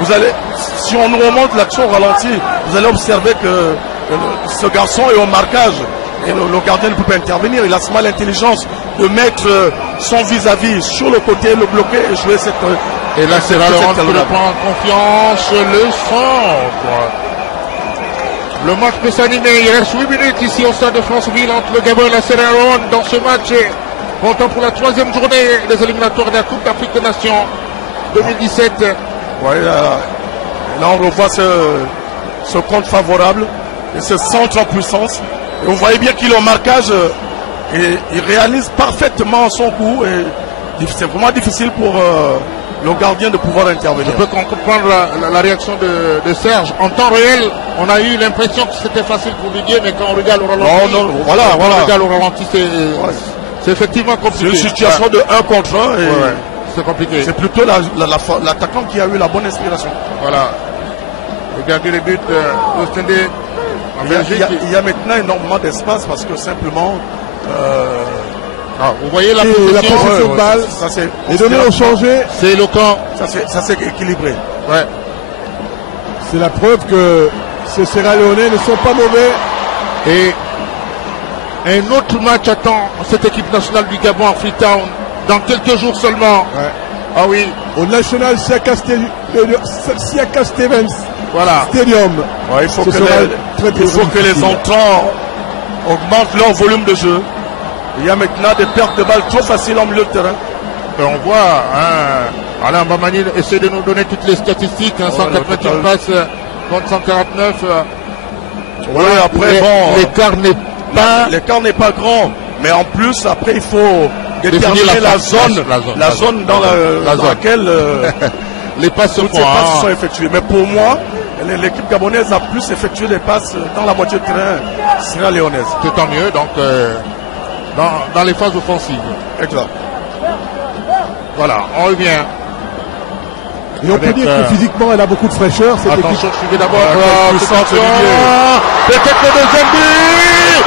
Vous allez, si on nous remonte l'action ralenti, vous allez observer que ce garçon est au marquage. Et le gardien ne peut pas intervenir. Il a seulement l'intelligence de mettre son vis-à-vis sur le côté, le bloquer et jouer cette... Et là, c'est Laurent qui le prend en confiance. Le centre. Le match peut s'animer. Il reste 8 minutes ici au stade de Franceville entre le Gabon et la Sierra Leone dans ce match. Comptant pour la 3e journée des éliminatoires de la Coupe d'Afrique des Nations 2017. Ouais, là, on revoit ce compte favorable et ce centre en puissance. Et vous voyez bien qu'il est au marquage et il réalise parfaitement son coup. Et c'est vraiment difficile pour le gardien de pouvoir intervenir. Je peux comprendre la réaction de Serge. En temps réel, on a eu l'impression que c'était facile pour Didier, mais quand on regarde au ralenti, c'est effectivement compliqué. C'est une situation de 1 contre 1 et c'est compliqué. C'est plutôt l'attaquant qui a eu la bonne inspiration. Voilà. Regardez les buts d'Ostende. Il y a maintenant énormément d'espace parce que simplement... vous voyez la position de balle, les données ont changé. C'est éloquent. Ça s'est équilibré. C'est la preuve que ces Sierra Leonais ne sont pas mauvais. Et un autre match attend cette équipe nationale du Gabon à Freetown dans quelques jours seulement. Ouais. Ah oui. Au National Siaka Stevens Voilà. Stadium. Ouais, il faut Ce que, sera il faut que les entrants augmentent leur volume de jeu. Il y a maintenant des pertes de balles trop faciles en milieu de terrain. Et on voit, Alain Bamani essaie de nous donner toutes les statistiques. 181 passes contre 149. Oui, après, l'écart n'est pas... L'écart n'est pas grand. Mais en plus, après, il faut déterminer la zone dans laquelle les passes toutes ces passes sont effectuées. Mais pour moi, l'équipe gabonaise a plus effectué des passes dans la moitié de terrain sierra-léonaise. C'est tant mieux, donc dans les phases offensives. Exact. Voilà, on revient. Et on peut dire que physiquement, elle a beaucoup de fraîcheur. Cette attention, équipe. suivez d'abord. Peut-être le deuxième but.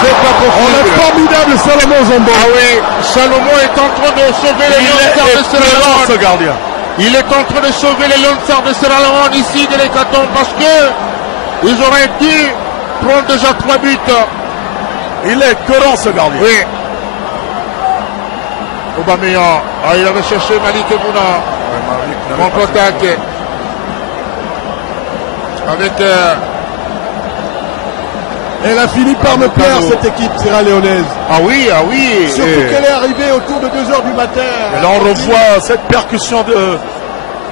C'est pas possible. On a formidable Salomon Zombo. Ah oui, Salomon est en train de sauver les Lions de Sierra Leone. Ce gardien. Il est en train de sauver les Lions de Sierra Leone ici de l'hécatombe parce que ils auraient dû prendre déjà 3 buts. Il est écœurant ce gardien. Oui. Aubameyang, il avait cherché Malik Mouna. Contre-attaque. Avec... Elle a fini par me plaire cette équipe sierra-léonaise. Ah oui. Surtout qu'elle est arrivée autour de 2h du matin. Et là on revoit cette percussion de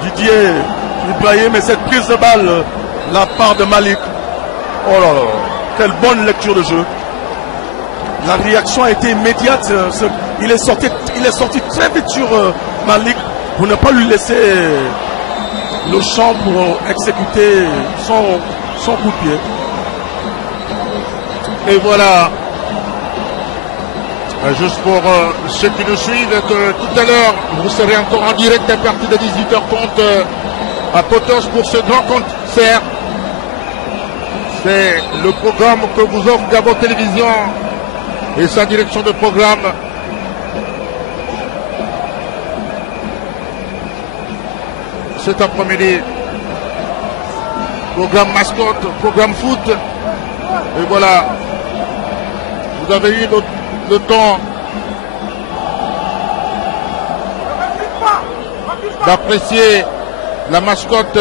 Didier Ibrahim et cette prise de balle, la part de Malik. Oh là là, quelle bonne lecture de jeu. La réaction a été immédiate. Il est sorti très vite sur Malik pour ne pas lui laisser le champ pour exécuter son coup de pied. Et voilà. Juste pour ceux qui nous suivent, que tout à l'heure, vous serez encore en direct à partir de 18h30 à Potos pour ce grand concert. C'est le programme que vous offre Gabon Télévision et sa direction de programme. Cet après-midi, programme mascotte, programme foot. Et voilà, vous avez eu le temps d'apprécier la mascotte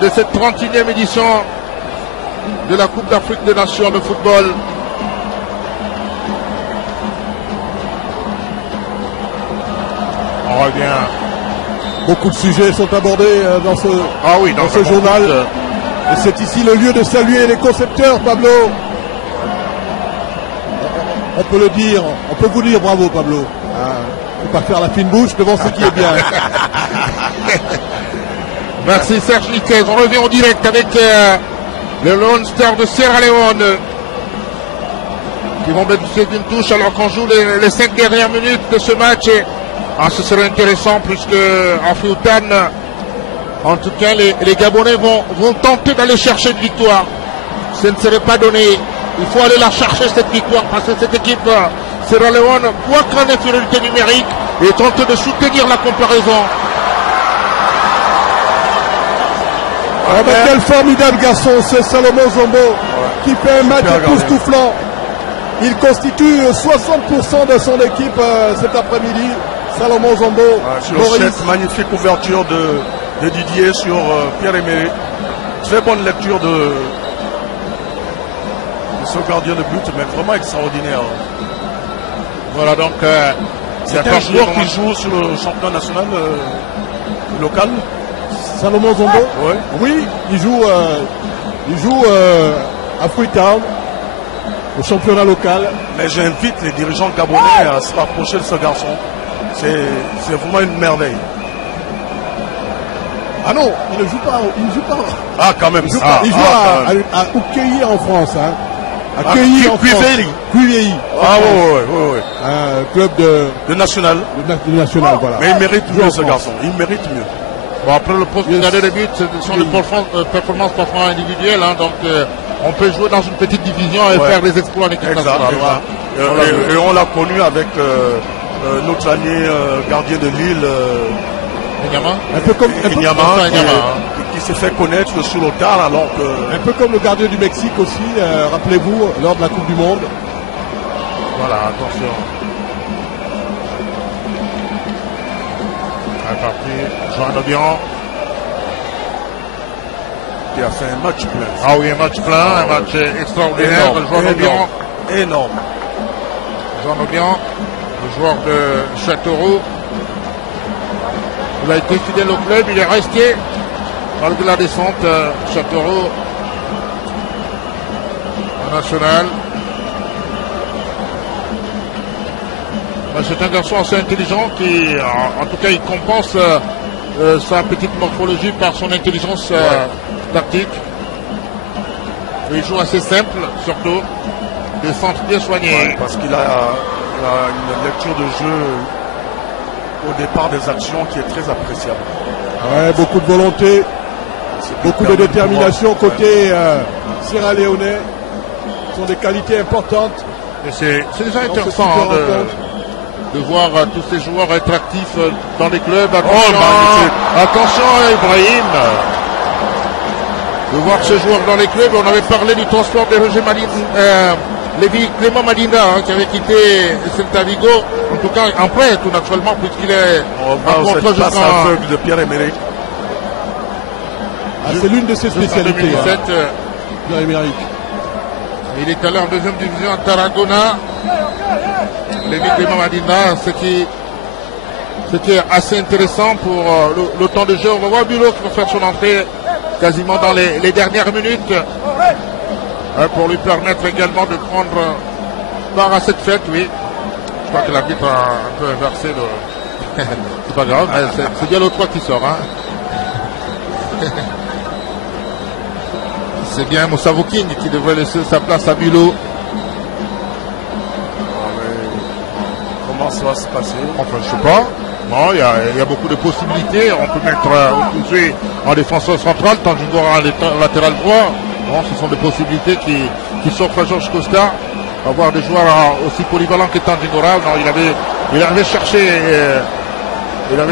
de cette 31e édition de la Coupe d'Afrique des Nations de football. On revient. Beaucoup de sujets sont abordés dans ce journal. Et c'est ici le lieu de saluer les concepteurs, Pablo. On peut le dire, on peut vous dire bravo, Pablo. Il ne faut pas faire la fine bouche devant ce qui est bien. Merci Serge Niquez. On revient en direct avec les Lone Stars de Sierra Leone qui vont bénéficier d'une touche alors qu'on joue les 5 dernières minutes de ce match. Ce serait intéressant puisque en Freetown, en tout cas, les Gabonais vont tenter d'aller chercher une victoire. Ce ne serait pas donné. Il faut aller la chercher cette victoire parce que cette équipe Sierra Leone voit qu'en infériorité numérique et tente de soutenir la comparaison. Quel formidable garçon, c'est Salomon Zombo qui fait un match époustouflant. Il constitue 60% de son équipe cet après-midi. Salomon Zombo, sur cette magnifique ouverture de Didier sur Pierre-Emerick. Très bonne lecture de ce gardien de but, mais vraiment extraordinaire. Voilà donc c'est un joueur qui joue sur le championnat national local. Salomon Zombo. Oui, il joue à Freetown, au championnat local. Mais j'invite les dirigeants gabonais à se rapprocher de ce garçon. C'est vraiment une merveille. Ah non, il ne joue pas. Ah, quand même. Il joue à Oukéi en France. À Cueilly en France. Cueilly. Ah oui. Un club de national. De national, voilà. Mais il mérite mieux ce garçon. Il mérite mieux. Bon, après le poste de gardien de but, ce sont des performances parfois individuelles. Donc on peut jouer dans une petite division et faire des exploits en équipe nationale. Et on l'a connu avec notre ami gardien de Lille. Un peu comme Enyama, Enyama, qui s'est fait connaître sur le tard alors que... un peu comme le gardien du Mexique aussi, rappelez-vous, lors de la Coupe du Monde. Voilà, attention. C'est parti, Joan Obiang. Qui a fait un match plein. Ah oui, un match plein, un match extraordinaire. Joan Obiang. Énorme. Joan Obiang, le joueur de Châteauroux. Il a été fidèle au club, il est resté malgré la descente. Châteauroux en national. C'est un garçon assez intelligent qui, en tout cas, il compense sa petite morphologie par son intelligence tactique. Il joue assez simple, surtout. Des centres bien soignés. Ouais, parce qu'il a une lecture de jeu au départ des actions qui est très appréciable. Ouais, beaucoup de volonté, beaucoup de détermination côté Sierra-Léonais. Ce sont des qualités importantes. Et c'est déjà intéressant de voir tous ces joueurs être actifs dans les clubs. Attention Ibrahim. De voir ces joueurs dans les clubs. On avait parlé du transport de Roger Clément Madinda, qui avait quitté Celta Vigo. En tout cas, en prêt, tout naturellement, puisqu'il est en contrat jusqu'à aveugle de Pierre-Emerick. C'est l'une de ses spécialités. 2017, Pierre-Emerick. il est allé en deuxième division à Tarragona. Lévi Clément Madinda, ce qui est assez intéressant pour le temps de jeu. On va voir Bulot qui va faire son entrée quasiment dans les dernières minutes pour lui permettre également de prendre part à cette fête, oui. Je crois que l'arbitre a un peu inversé le... c'est pas grave, mais c'est bien l'autre qui sort. Hein. C'est bien Moussa King qui devrait laisser sa place à Bulot. Comment ça va se passer? Enfin, je sais pas. Non, il y a beaucoup de possibilités. On peut mettre Okouzé en défenseur central, Tanjungora en latéral droit. Bon, ce sont des possibilités qui s'offrent à Georges Costa. Avoir des joueurs aussi polyvalents que Tanjungora. Non, il avait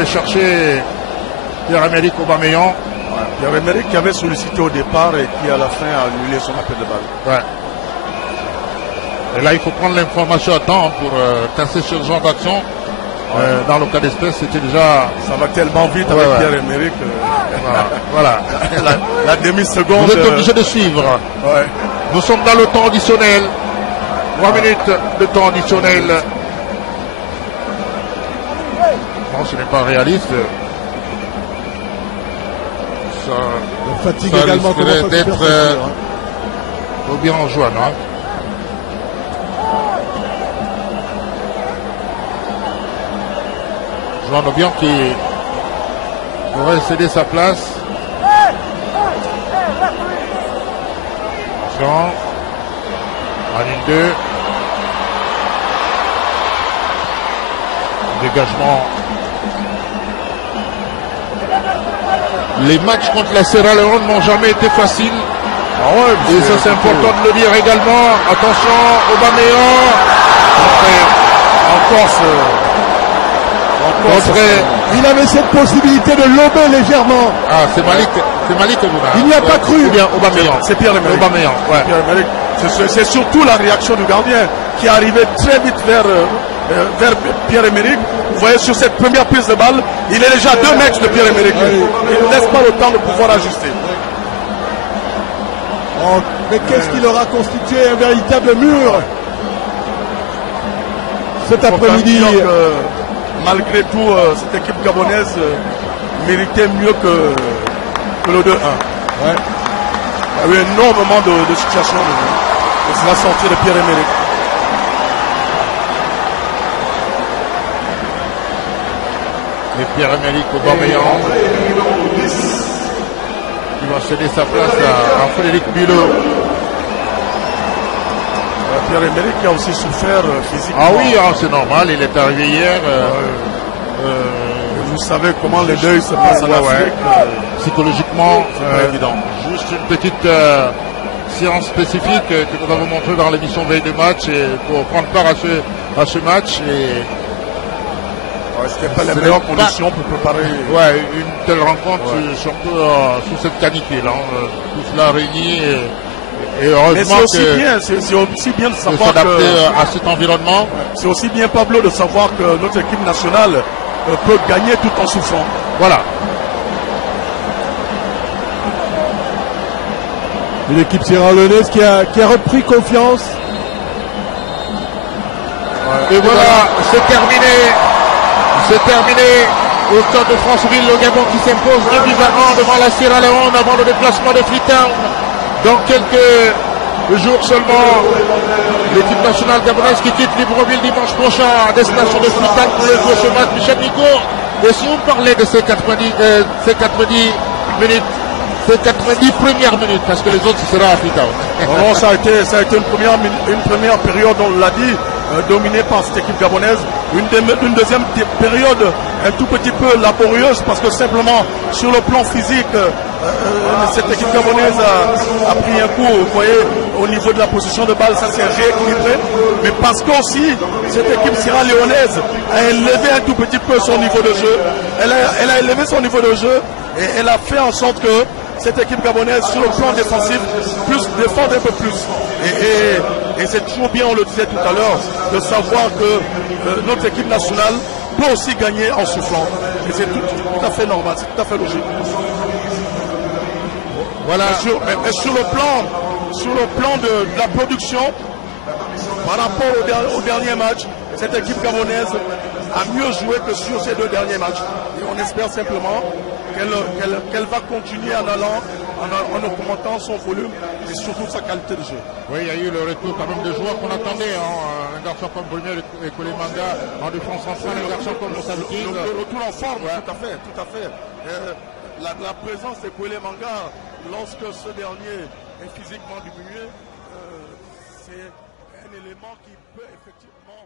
cherché Pierre-Emerick Aubameyang. Pierre-Emerick qui avait sollicité au départ et qui à la fin a annulé son appel de balle. Ouais. Et là, il faut prendre l'information à temps pour tasser sur ce genre d'action. Dans le cas d'espèce, c'était déjà... Ça va tellement vite avec Pierre-Emerick. Voilà. La demi-seconde... Vous êtes obligé de suivre. Ouais. Nous sommes dans le temps additionnel. 3 minutes de temps additionnel. Non, ce n'est pas réaliste. La fatigue également commence à d'être bien en joie, non? Joan Obiang qui aurait cédé sa place. Attention. En ligne 2. Dégagement. Les matchs contre la Sierra Leone n'ont jamais été faciles. Et ça c'est important de le dire également. Attention, Aubameyang. Il avait cette possibilité de lober légèrement. Ah, c'est Malik Obouna. Il n'y a pas cru. Ou bien Aubameyang. C'est Pierre-Emerick. Aubameyang, ouais. Pierre-Emerick. C'est surtout la réaction du gardien qui arrivait très vite vers Pierre-Emerick. Vous voyez sur cette première prise de balle, il est déjà à 2 mètres de Pierre-Emerick. Il ne laisse pas le temps de pouvoir ajuster. Oh, mais qu'est-ce qu'il aura constitué un véritable mur cet après-midi. Malgré tout, cette équipe gabonaise méritait mieux que le 2-1. Ouais. Il y a eu énormément de situations de la sortie de Pierre-Emerick. Et Pierre-Emerick Aubameyang qui va céder sa place à Frédéric Bulot. Pierre-Emerick a aussi souffert physiquement. Ah oui, c'est normal, il est arrivé hier. Vous savez comment le deuil se passe en Afrique. Psychologiquement, c'est pas évident. Juste une petite séance spécifique que nous avons montrée dans l'émission Veille de match et pour prendre part à ce match. Et C'était pas les meilleures conditions pour préparer. Ouais, une telle rencontre, surtout sous cette canicule. Tout cela réuni et heureusement c'est aussi bien de savoir s'adapter à cet environnement. C'est aussi bien, Pablo, de savoir que notre équipe nationale peut gagner tout en souffrant. Voilà. Une équipe sierra-leonaise qui a repris confiance. Et voilà, c'est terminé. C'est terminé au Stade de Franceville, le Gabon qui s'impose 2-1 devant la Sierra Leone avant le déplacement de Freetown. Dans quelques jours seulement, l'équipe nationale gabonaise qui quitte Libreville dimanche prochain à destination de Freetown pour le jouer ce match. Michel Nico, et si on parlait de ces 90 minutes, ces 90 premières minutes, parce que les autres ce sera à Freetown. Non, ça a été une première période, on l'a dit, dominée par cette équipe gabonaise. Une deuxième période un tout petit peu laborieuse parce que simplement sur le plan physique, cette équipe gabonaise a pris un coup, vous voyez, au niveau de la position de balle, ça s'est rééquilibré. Mais parce qu'aussi, cette équipe sierra-léonaise a élevé un tout petit peu son niveau de jeu. Elle a élevé son niveau de jeu et elle a fait en sorte que cette équipe gabonaise, sur le plan défensif, défende un peu plus. Et c'est toujours bien, on le disait tout à l'heure, de savoir que notre équipe nationale peut aussi gagner en soufflant. Et c'est tout à fait normal, c'est tout à fait logique. Voilà. Mais sur le plan de la production, par rapport au dernier match, cette équipe gabonaise a mieux joué que sur ces deux derniers matchs. Et on espère simplement qu'elle va continuer en augmentant son volume et surtout sa qualité de jeu. Oui, il y a eu le retour quand même de joueurs qu'on attendait. Un garçon comme Brunel et Koulimanga en défense centrale, un garçon comme Moussa Lukiz. Le retour en forme, ouais. Tout à fait. La présence de Koulimanga, lorsque ce dernier est physiquement diminué, c'est un élément qui peut effectivement